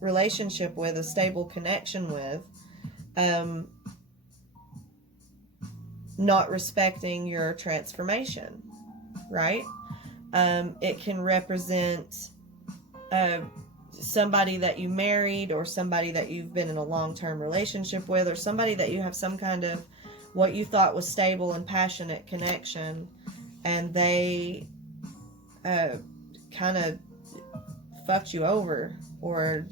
relationship with, a stable connection with, not respecting your transformation, right? It can represent somebody that you married, or somebody that you've been in a long-term relationship with, or somebody that you have some kind of what you thought was stable and passionate connection, and they kind of fucked you over, or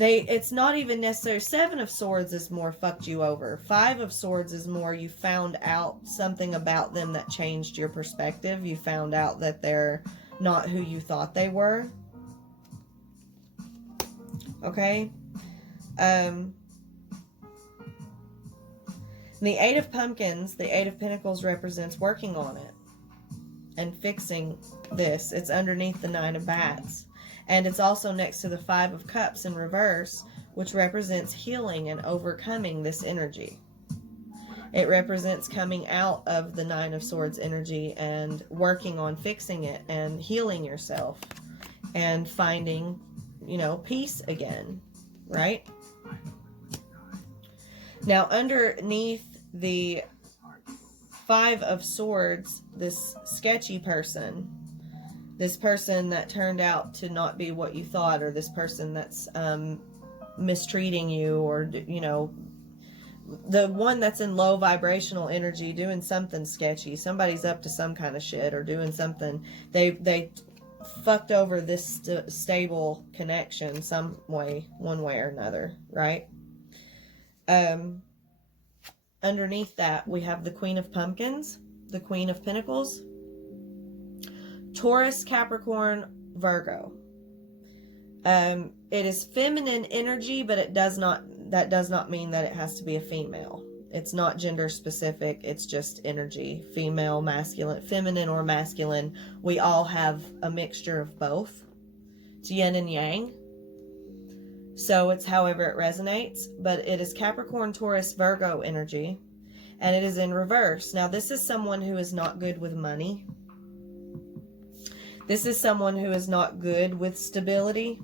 It's not even necessary. 7 of Swords is more fucked you over. 5 of Swords is more you found out something about them that changed your perspective. You found out that they're not who you thought they were. Okay? The 8 of Pumpkins, the 8 of Pentacles represents working on it and fixing this. It's underneath the 9 of Bats. And it's also next to the 5 of Cups in reverse, which represents healing and overcoming this energy. It represents coming out of the 9 of Swords energy and working on fixing it and healing yourself and finding, peace again, right? Now, underneath the 5 of Swords, this sketchy person, this person that turned out to not be what you thought, or this person that's mistreating you, or, the one that's in low vibrational energy doing something sketchy. Somebody's up to some kind of shit or doing something. They fucked over this stable connection some way, one way or another, right? Underneath that, we have the Queen of Pumpkins, the Queen of Pentacles, Taurus, Capricorn, Virgo. It is feminine energy, but that does not mean that it has to be a female. It's not gender specific. It's just energy. Female, masculine, feminine or masculine. We all have a mixture of both. It's yin and yang. So it's however it resonates. But it is Capricorn, Taurus, Virgo energy. And it is in reverse. Now this is someone who is not good with money. This is someone who is not good with stability.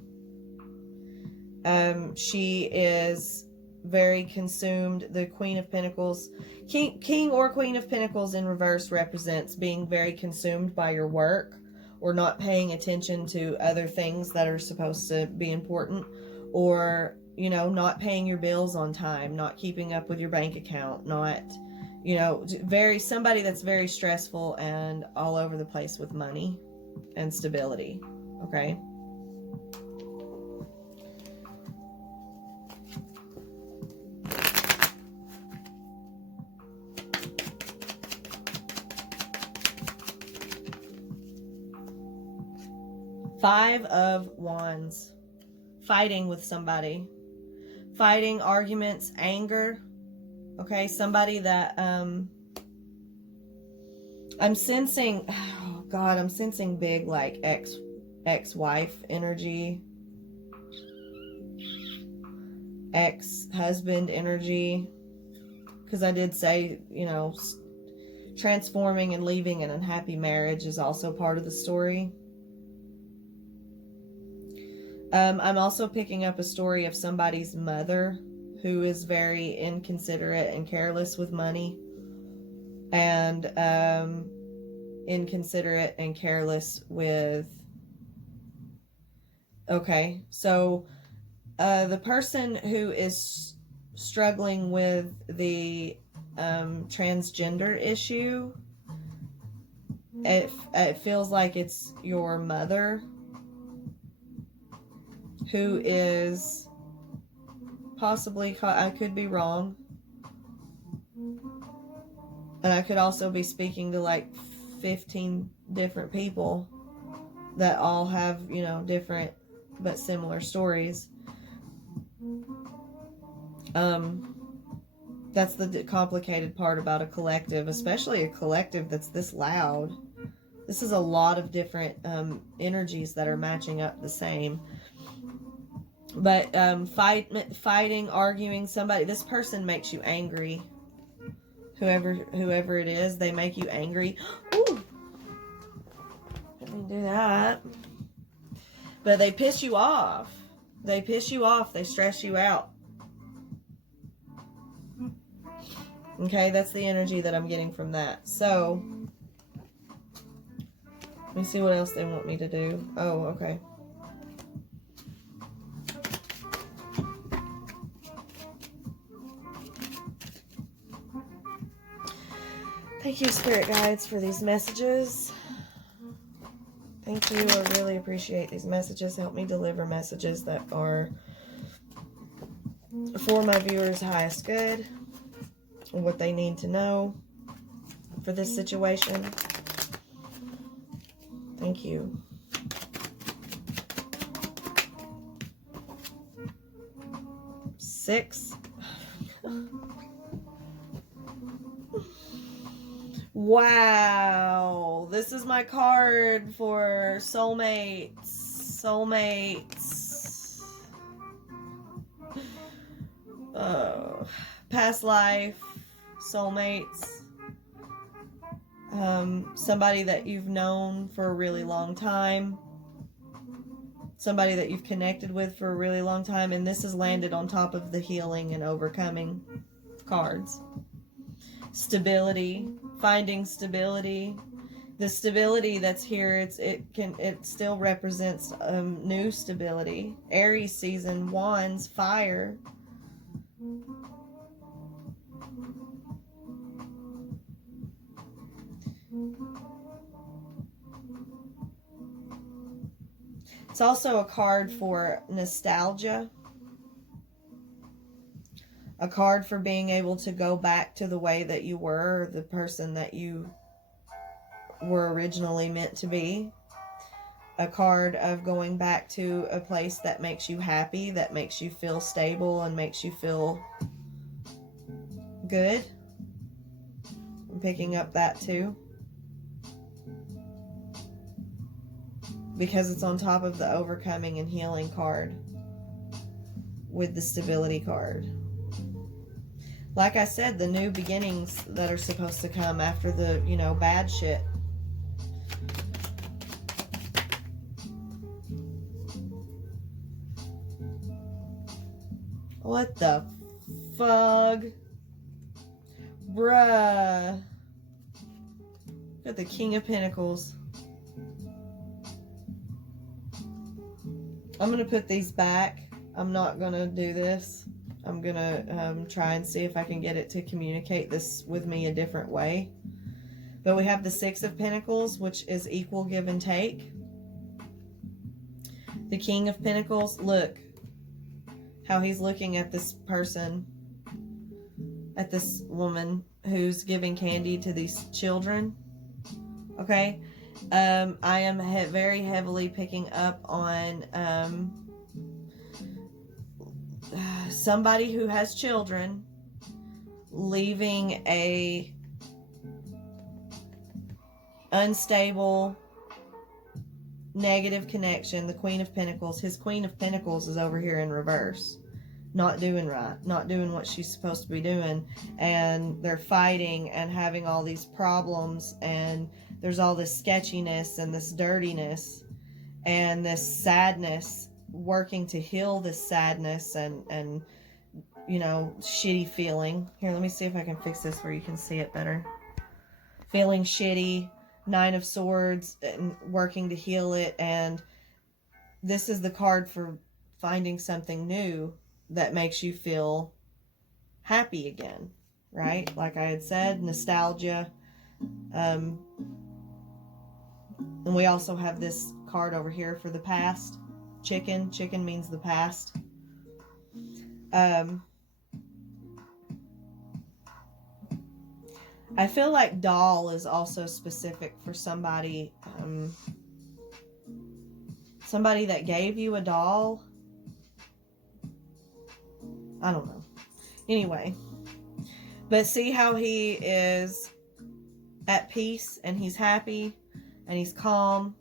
She is very consumed. The Queen of Pentacles, King or Queen of Pentacles in reverse represents being very consumed by your work or not paying attention to other things that are supposed to be important, or, not paying your bills on time, not keeping up with your bank account, not, somebody that's very stressful and all over the place with money and stability. Okay? Five of Wands. Fighting with somebody. Fighting, arguments, anger. Okay, somebody that I'm sensing, oh God, I'm sensing big like ex-wife energy. Ex-husband energy. Because I did say, transforming and leaving an unhappy marriage is also part of the story. I'm also picking up a story of somebody's mother who is very inconsiderate and careless with money. And inconsiderate and careless with... Okay, so the person who is struggling with the transgender issue, it feels like it's your mother who is possibly, I could be wrong, and I could also be speaking to like 15 different people that all have, different but similar stories. That's the complicated part about a collective, especially a collective that's this loud. This is a lot of different energies that are matching up the same. But fighting, arguing, somebody, this person makes you angry. Whoever it is, they make you angry. Ooh, didn't do that. But they piss you off. They piss you off. They stress you out. Okay, that's the energy that I'm getting from that. So, let me see what else they want me to do. Oh, okay. Thank you, Spirit Guides, for these messages. Thank you. I really appreciate these messages. Help me deliver messages that are for my viewers' highest good, what they need to know for this situation. Thank you. Six. Wow. This is my card for soulmates. Soulmates. Past life. Soulmates. Somebody that you've known for a really long time. Somebody that you've connected with for a really long time. And this has landed on top of the healing and overcoming cards. Stability. Finding stability. The stability that's here, it still represents new stability. Aries season, wands, fire. It's also a card for nostalgia. A card for being able to go back to the way that you were, the person that you were originally meant to be. A card of going back to a place that makes you happy, that makes you feel stable and makes you feel good. I'm picking up that too. Because it's on top of the overcoming and healing card with the stability card. Like I said, the new beginnings that are supposed to come after the, bad shit. What the fuck? Bruh. Got the King of Pentacles. I'm going to put these back. I'm not going to do this. I'm going to try and see if I can get it to communicate this with me a different way. But we have the Six of Pentacles, which is equal give and take. The King of Pentacles, look how he's looking at this person, at this woman who's giving candy to these children. Okay? I am very heavily picking up on somebody who has children leaving a unstable, negative connection. The Queen of Pentacles, his Queen of Pentacles is over here in reverse, not doing right, not doing what she's supposed to be doing, and they're fighting and having all these problems, and there's all this sketchiness and this dirtiness and this sadness, working to heal this sadness and shitty feeling. Here, let me see if I can fix this where you can see it better. Feeling shitty, Nine of Swords, and working to heal it. And this is the card for finding something new that makes you feel happy again, right? Like I had said, nostalgia. And we also have this card over here for the past. Chicken. Chicken means the past. I feel like doll is also specific for somebody. Somebody that gave you a doll. I don't know. Anyway. But see how he is at peace and he's happy and he's calm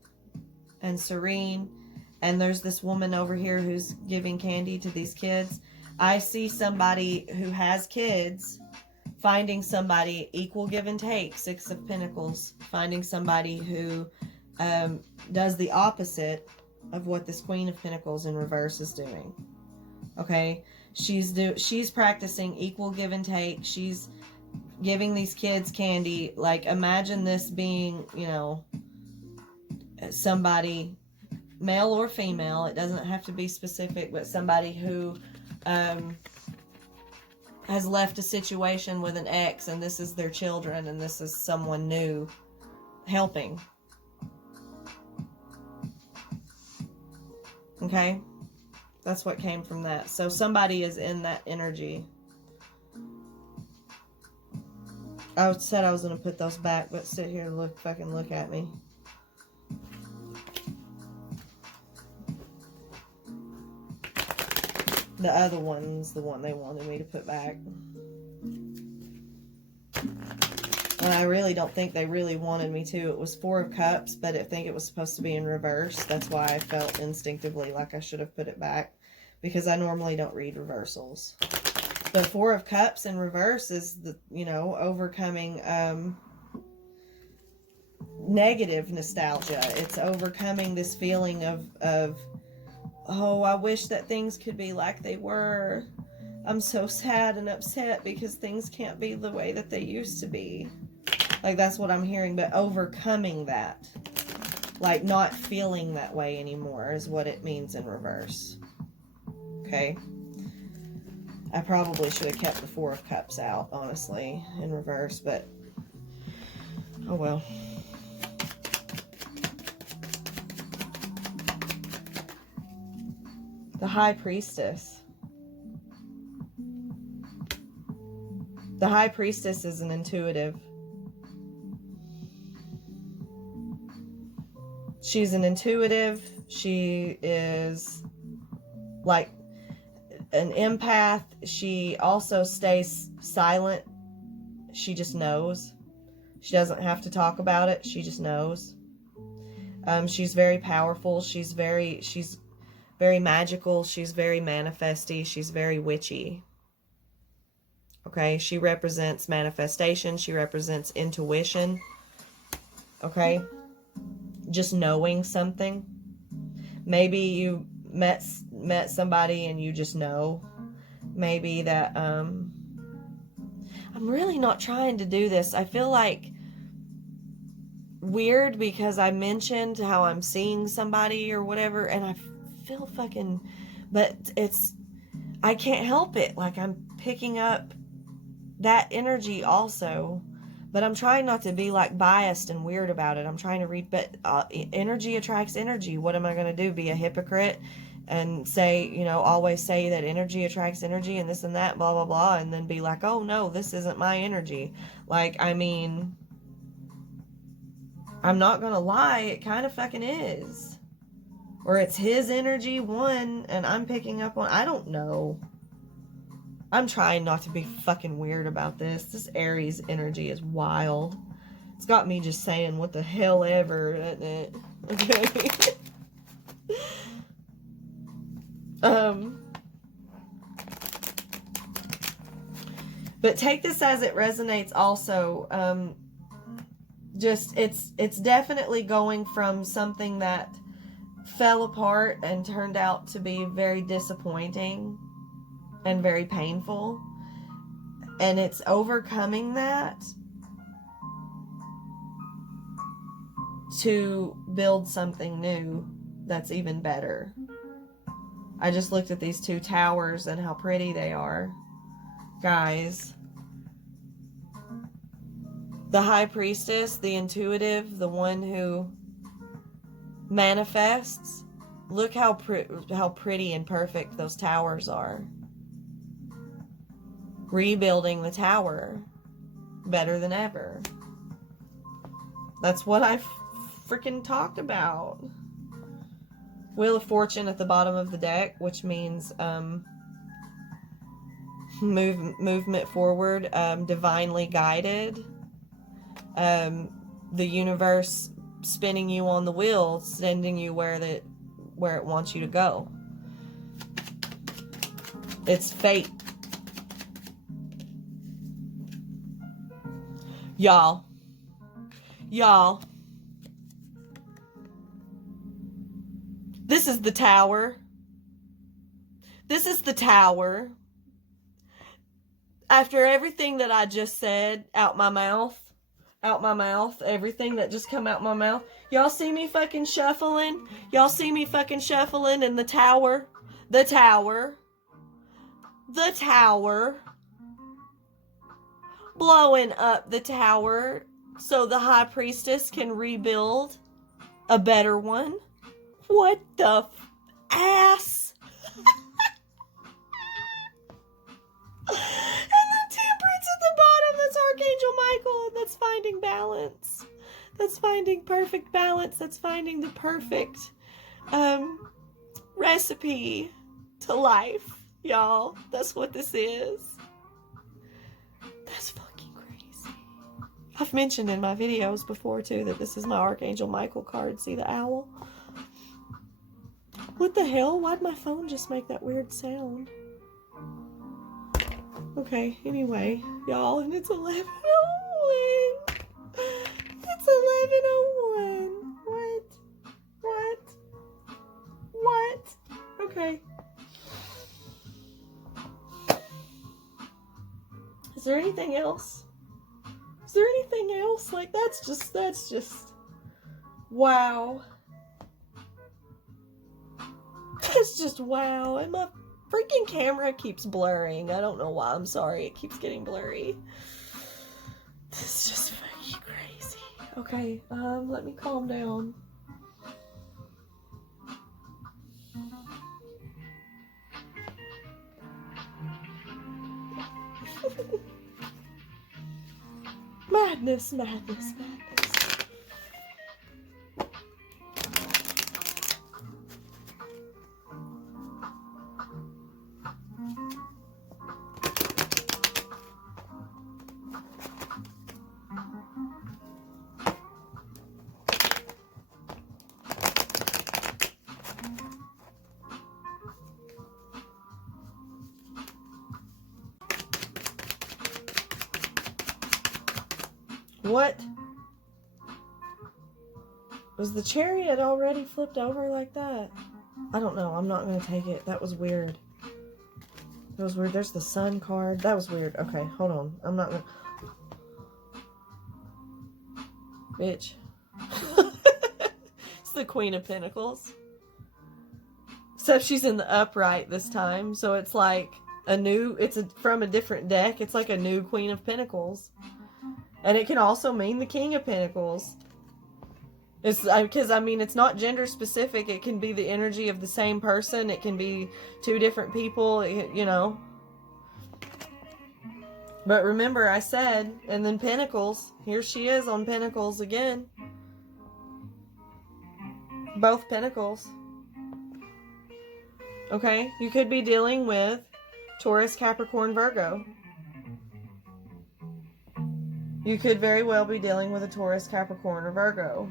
and serene. And there's this woman over here who's giving candy to these kids. I see somebody who has kids finding somebody, equal give and take, Six of Pentacles, finding somebody who does the opposite of what this Queen of Pentacles in reverse is doing. Okay? She's practicing equal give and take. She's giving these kids candy. Like, imagine this being, somebody, male or female, it doesn't have to be specific, but somebody who has left a situation with an ex, and this is their children, and this is someone new helping. Okay? That's what came from that. So somebody is in that energy. I said I was going to put those back, but sit here and fucking look at me. The other one's the one they wanted me to put back. And I really don't think they really wanted me to. It was 4 of Cups, but I think it was supposed to be in reverse. That's why I felt instinctively like I should have put it back, because I normally don't read reversals. The 4 of Cups in reverse is the, you know, overcoming negative nostalgia. It's overcoming this feeling of, oh, I wish that things could be like they were. I'm so sad and upset because things can't be the way that they used to be. Like, that's what I'm hearing, but overcoming that. Like, not feeling that way anymore is what it means in reverse. Okay? I probably should have kept the 4 of Cups out, honestly, in reverse, but oh well. The High Priestess. The High Priestess is an intuitive. She's an intuitive. She is like an empath. She also stays silent. She just knows. She doesn't have to talk about it. She just knows. She's very powerful. She's very magical. She's very manifesty. She's very witchy. Okay, she represents manifestation. She represents intuition. Okay, just knowing something. Maybe you met somebody and you just know. Maybe that, I'm really not trying to do this. I feel like weird because I mentioned how I'm seeing somebody or whatever, and I feel fucking, but I can't help it. Like, I'm picking up that energy also, but I'm trying not to be like biased and weird about it. I'm trying to read, but energy attracts energy. What am I going to do? Be a hypocrite and say, you know, always say that energy attracts energy and this and that, blah, blah, blah, and then be like, oh no, this isn't my energy. Like, I mean, I'm not going to lie, it kind of fucking is. Or it's his energy, one, and I'm picking up one. I don't know. I'm trying not to be fucking weird about this. This Aries energy is wild. It's got me just saying what the hell ever, isn't it? Okay. But take this as it resonates also. Just, it's definitely going from something that fell apart and turned out to be very disappointing and very painful, and it's overcoming that to build something new that's even better. I just looked at these 2 towers and how pretty they are, guys. The High Priestess, the intuitive, the one who manifests. Look how pretty and perfect those towers are. Rebuilding the tower better than ever. That's what I freaking talked about. Wheel of Fortune at the bottom of the deck, which means movement forward, divinely guided. The universe spinning you on the wheel, sending you where it wants you to go. It's fate. Y'all, this is the tower. This is the tower. After everything that I just said out my mouth, everything that just come out my mouth, y'all see me fucking shuffling? Y'all see me fucking shuffling in the tower? The tower. Blowing up the tower so the High Priestess can rebuild a better one. What the ass? And the Temperance at the bottom, that's Archangel Michael, and that's finding balance. That's finding perfect balance. That's finding the perfect recipe to life, y'all. That's what this is. That's fucking crazy. I've mentioned in my videos before, too, that this is my Archangel Michael card. See the owl? What the hell? Why'd my phone just make that weird sound? Okay, anyway, y'all, and it's 11:01. It's 11:01. What? Okay. Is there anything else? Like, that's just, wow. That's just wow. And my freaking camera keeps blurring. I don't know why. I'm sorry. It keeps getting blurry. This is just fucking crazy. Okay, let me calm down. Madness. What? Was the chariot already flipped over like that? I don't know. I'm not going to take it. That was weird. There's the sun card. That was weird. Okay, hold on. I'm not going to... Bitch. It's the Queen of Pentacles. Except she's in the upright this time. So it's like from a different deck. It's like a new Queen of Pentacles. And it can also mean the King of Pentacles. It's because, I mean, it's not gender specific. It can be the energy of the same person. It can be two different people, you know. But remember, I said, and then Pentacles. Here she is on Pentacles again. Both Pentacles. Okay, you could be dealing with Taurus, Capricorn, Virgo. You could very well be dealing with a Taurus, Capricorn, or Virgo.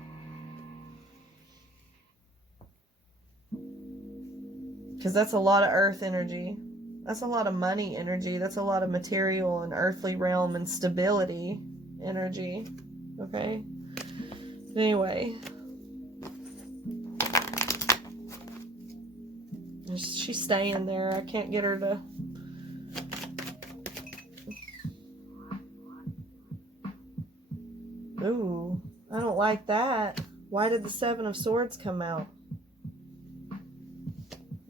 Because that's a lot of earth energy. That's a lot of money energy. That's a lot of material and earthly realm and stability energy. Okay? Anyway. She's staying there. I can't get her to... Ooh, I don't like that. Why did the Seven of Swords come out?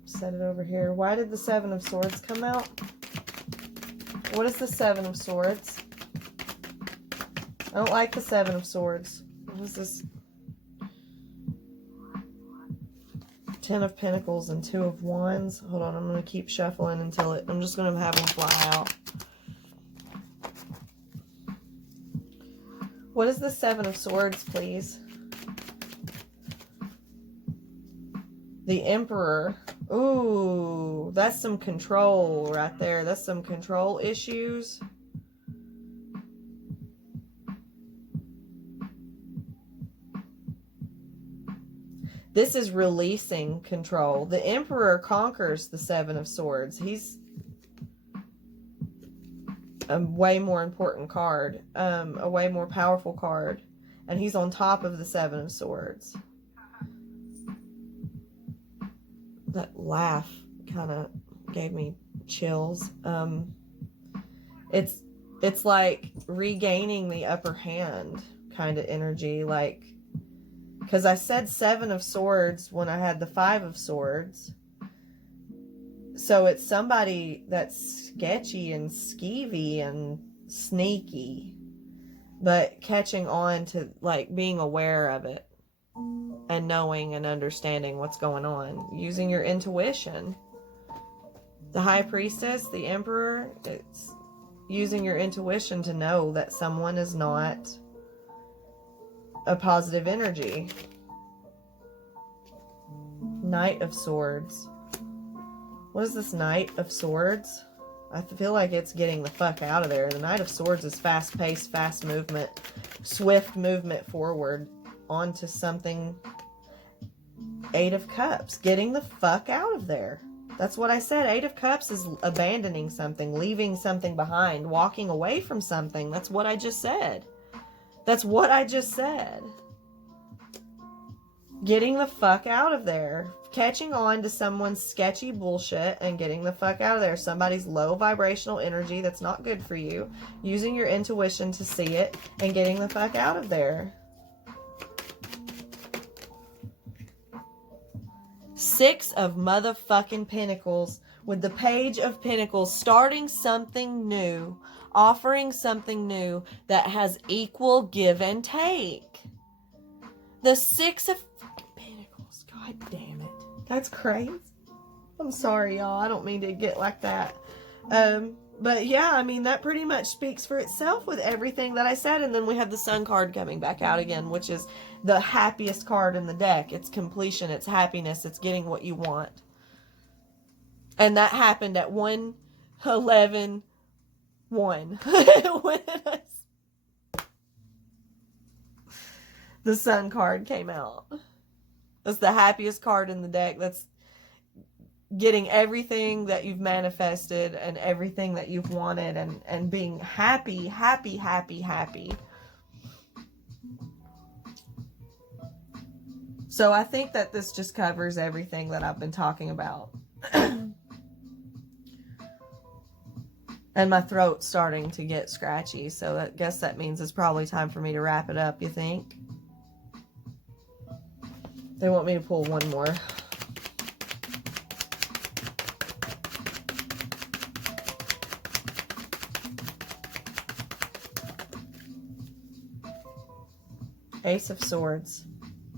Set it over here. Why did the Seven of Swords come out? What is the Seven of Swords? I don't like the Seven of Swords. What is this? Ten of Pentacles and Two of Wands. Hold on, I'm going to keep shuffling until I'm just going to have them fly out. What is the Seven of Swords, please? The Emperor. Ooh, that's some control right there. That's some control issues. This is releasing control. The Emperor conquers the Seven of Swords. He's a way more important card, a way more powerful card, and he's on top of the Seven of Swords. That laugh kind of gave me chills. It's like regaining the upper hand kind of energy, like, because I said Seven of Swords when I had the Five of Swords. So it's somebody that's sketchy and skeevy and sneaky, but catching on to, like, being aware of it and knowing and understanding what's going on, using your intuition. The High Priestess, the Emperor, it's using your intuition to know that someone is not a positive energy. Knight of Swords. What is this Knight of Swords? I feel like it's getting the fuck out of there. The Knight of Swords is fast-paced, fast movement, swift movement forward onto something. Eight of Cups. Getting the fuck out of there. That's what I said. Eight of Cups is abandoning something, leaving something behind, walking away from something. That's what I just said. That's what I just said. Getting the fuck out of there. Catching on to someone's sketchy bullshit and getting the fuck out of there. Somebody's low vibrational energy that's not good for you. Using your intuition to see it and getting the fuck out of there. Six of motherfucking Pentacles with the Page of Pentacles, starting something new, offering something new that has equal give and take. The Six of Pentacles, god damn it. That's crazy. I'm sorry, y'all. I don't mean to get like that. But yeah, I mean, that pretty much speaks for itself with everything that I said. And then we have the Sun card coming back out again, which is the happiest card in the deck. It's completion, it's happiness, it's getting what you want. And that happened at 1:11:1. The Sun card came out. That's the happiest card in the deck. That's getting everything that you've manifested and everything that you've wanted and being happy, happy, happy, happy. So I think that this just covers everything that I've been talking about. And my throat's starting to get scratchy, so I guess that means it's probably time for me to wrap it up, you think? They want me to pull one more. Ace of Swords.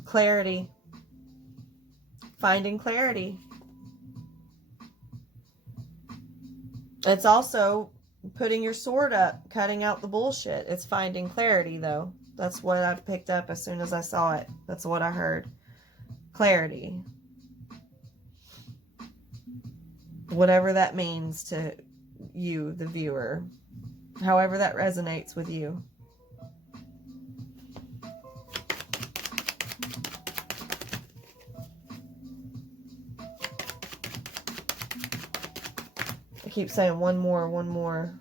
Clarity. Finding clarity. It's also putting your sword up, cutting out the bullshit. It's finding clarity, though. That's what I picked up as soon as I saw it. That's what I heard. Clarity. Whatever that means to you, the viewer. However that resonates with you. I keep saying one more, one more.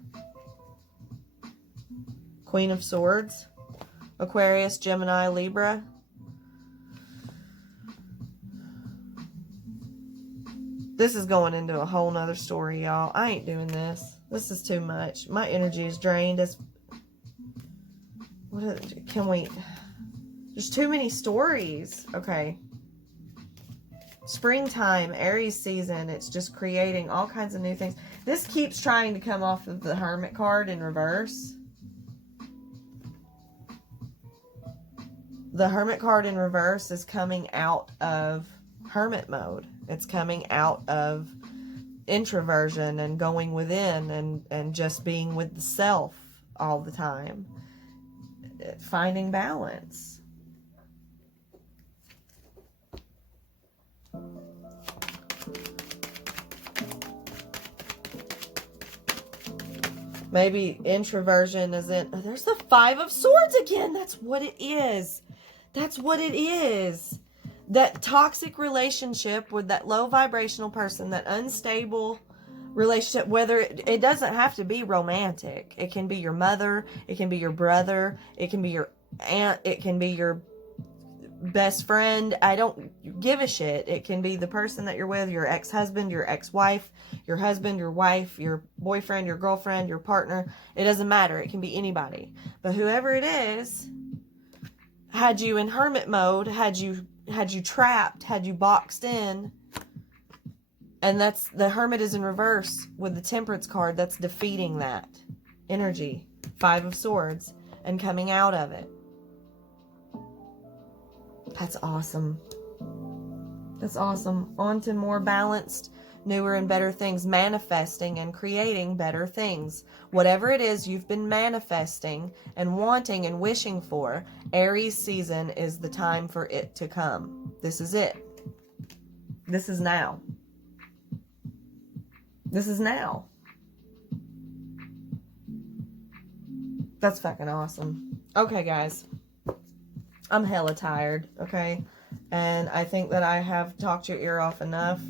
Queen of Swords. Aquarius, Gemini, Libra. This is going into a whole nother story, y'all. I ain't doing this. This is too much. My energy is drained. There's too many stories. Okay. Springtime, Aries season. It's just creating all kinds of new things. This keeps trying to come off of the Hermit card in reverse. The Hermit card in reverse is coming out of Hermit mode. It's coming out of introversion and going within and just being with the self all the time. Finding balance. Maybe introversion isn't... Oh, there's the Five of Swords again. That's what it is. That's what it is. That toxic relationship with that low vibrational person, that unstable relationship, whether it doesn't have to be romantic. It can be your mother. It can be your brother. It can be your aunt. It can be your best friend. I don't give a shit. It can be the person that you're with, your ex-husband, your ex-wife, your husband, your wife, your boyfriend, your girlfriend, your partner. It doesn't matter. It can be anybody. But whoever it is, had you in hermit mode, had you trapped, had you boxed in, and that's the Hermit is in reverse with the Temperance card. That's defeating that energy. Five of Swords and coming out of it. That's awesome. That's awesome. On to more balanced newer and better things, manifesting and creating better things. Whatever it is you've been manifesting and wanting and wishing for, Aries season is the time for it to come. This is it. This is now. This is now. That's fucking awesome. Okay, guys. I'm hella tired, okay? And I think that I have talked your ear off enough.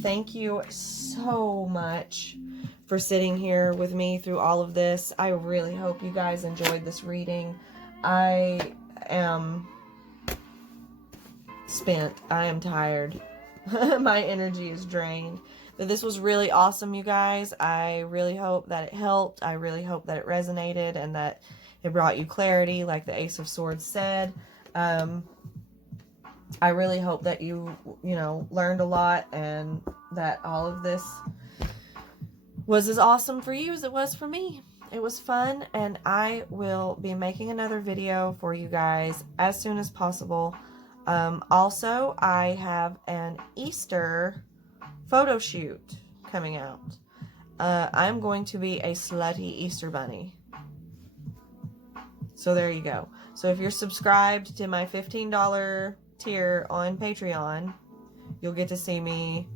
Thank you so much for sitting here with me through all of this. I really hope you guys enjoyed this reading. I am spent. I am tired. My energy is drained. But this was really awesome, you guys. I really hope that it helped. I really hope that it resonated and that it brought you clarity, like the Ace of Swords said. I really hope that you learned a lot and that all of this was as awesome for you as it was for me. It was fun, and I will be making another video for you guys as soon as possible. Also, I have an Easter photo shoot coming out. I'm going to be a slutty Easter bunny. So there you go. So if you're subscribed to my $15 tier on Patreon, you'll get to see me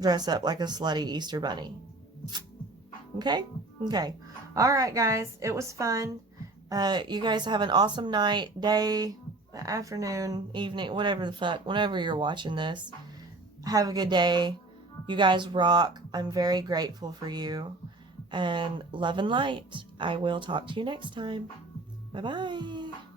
dress up like a slutty Easter bunny. Okay? Okay. Alright, guys. It was fun. You guys have an awesome night, day, afternoon, evening, whatever the fuck, whenever you're watching this. Have a good day. You guys rock. I'm very grateful for you. And love and light. I will talk to you next time. Bye-bye.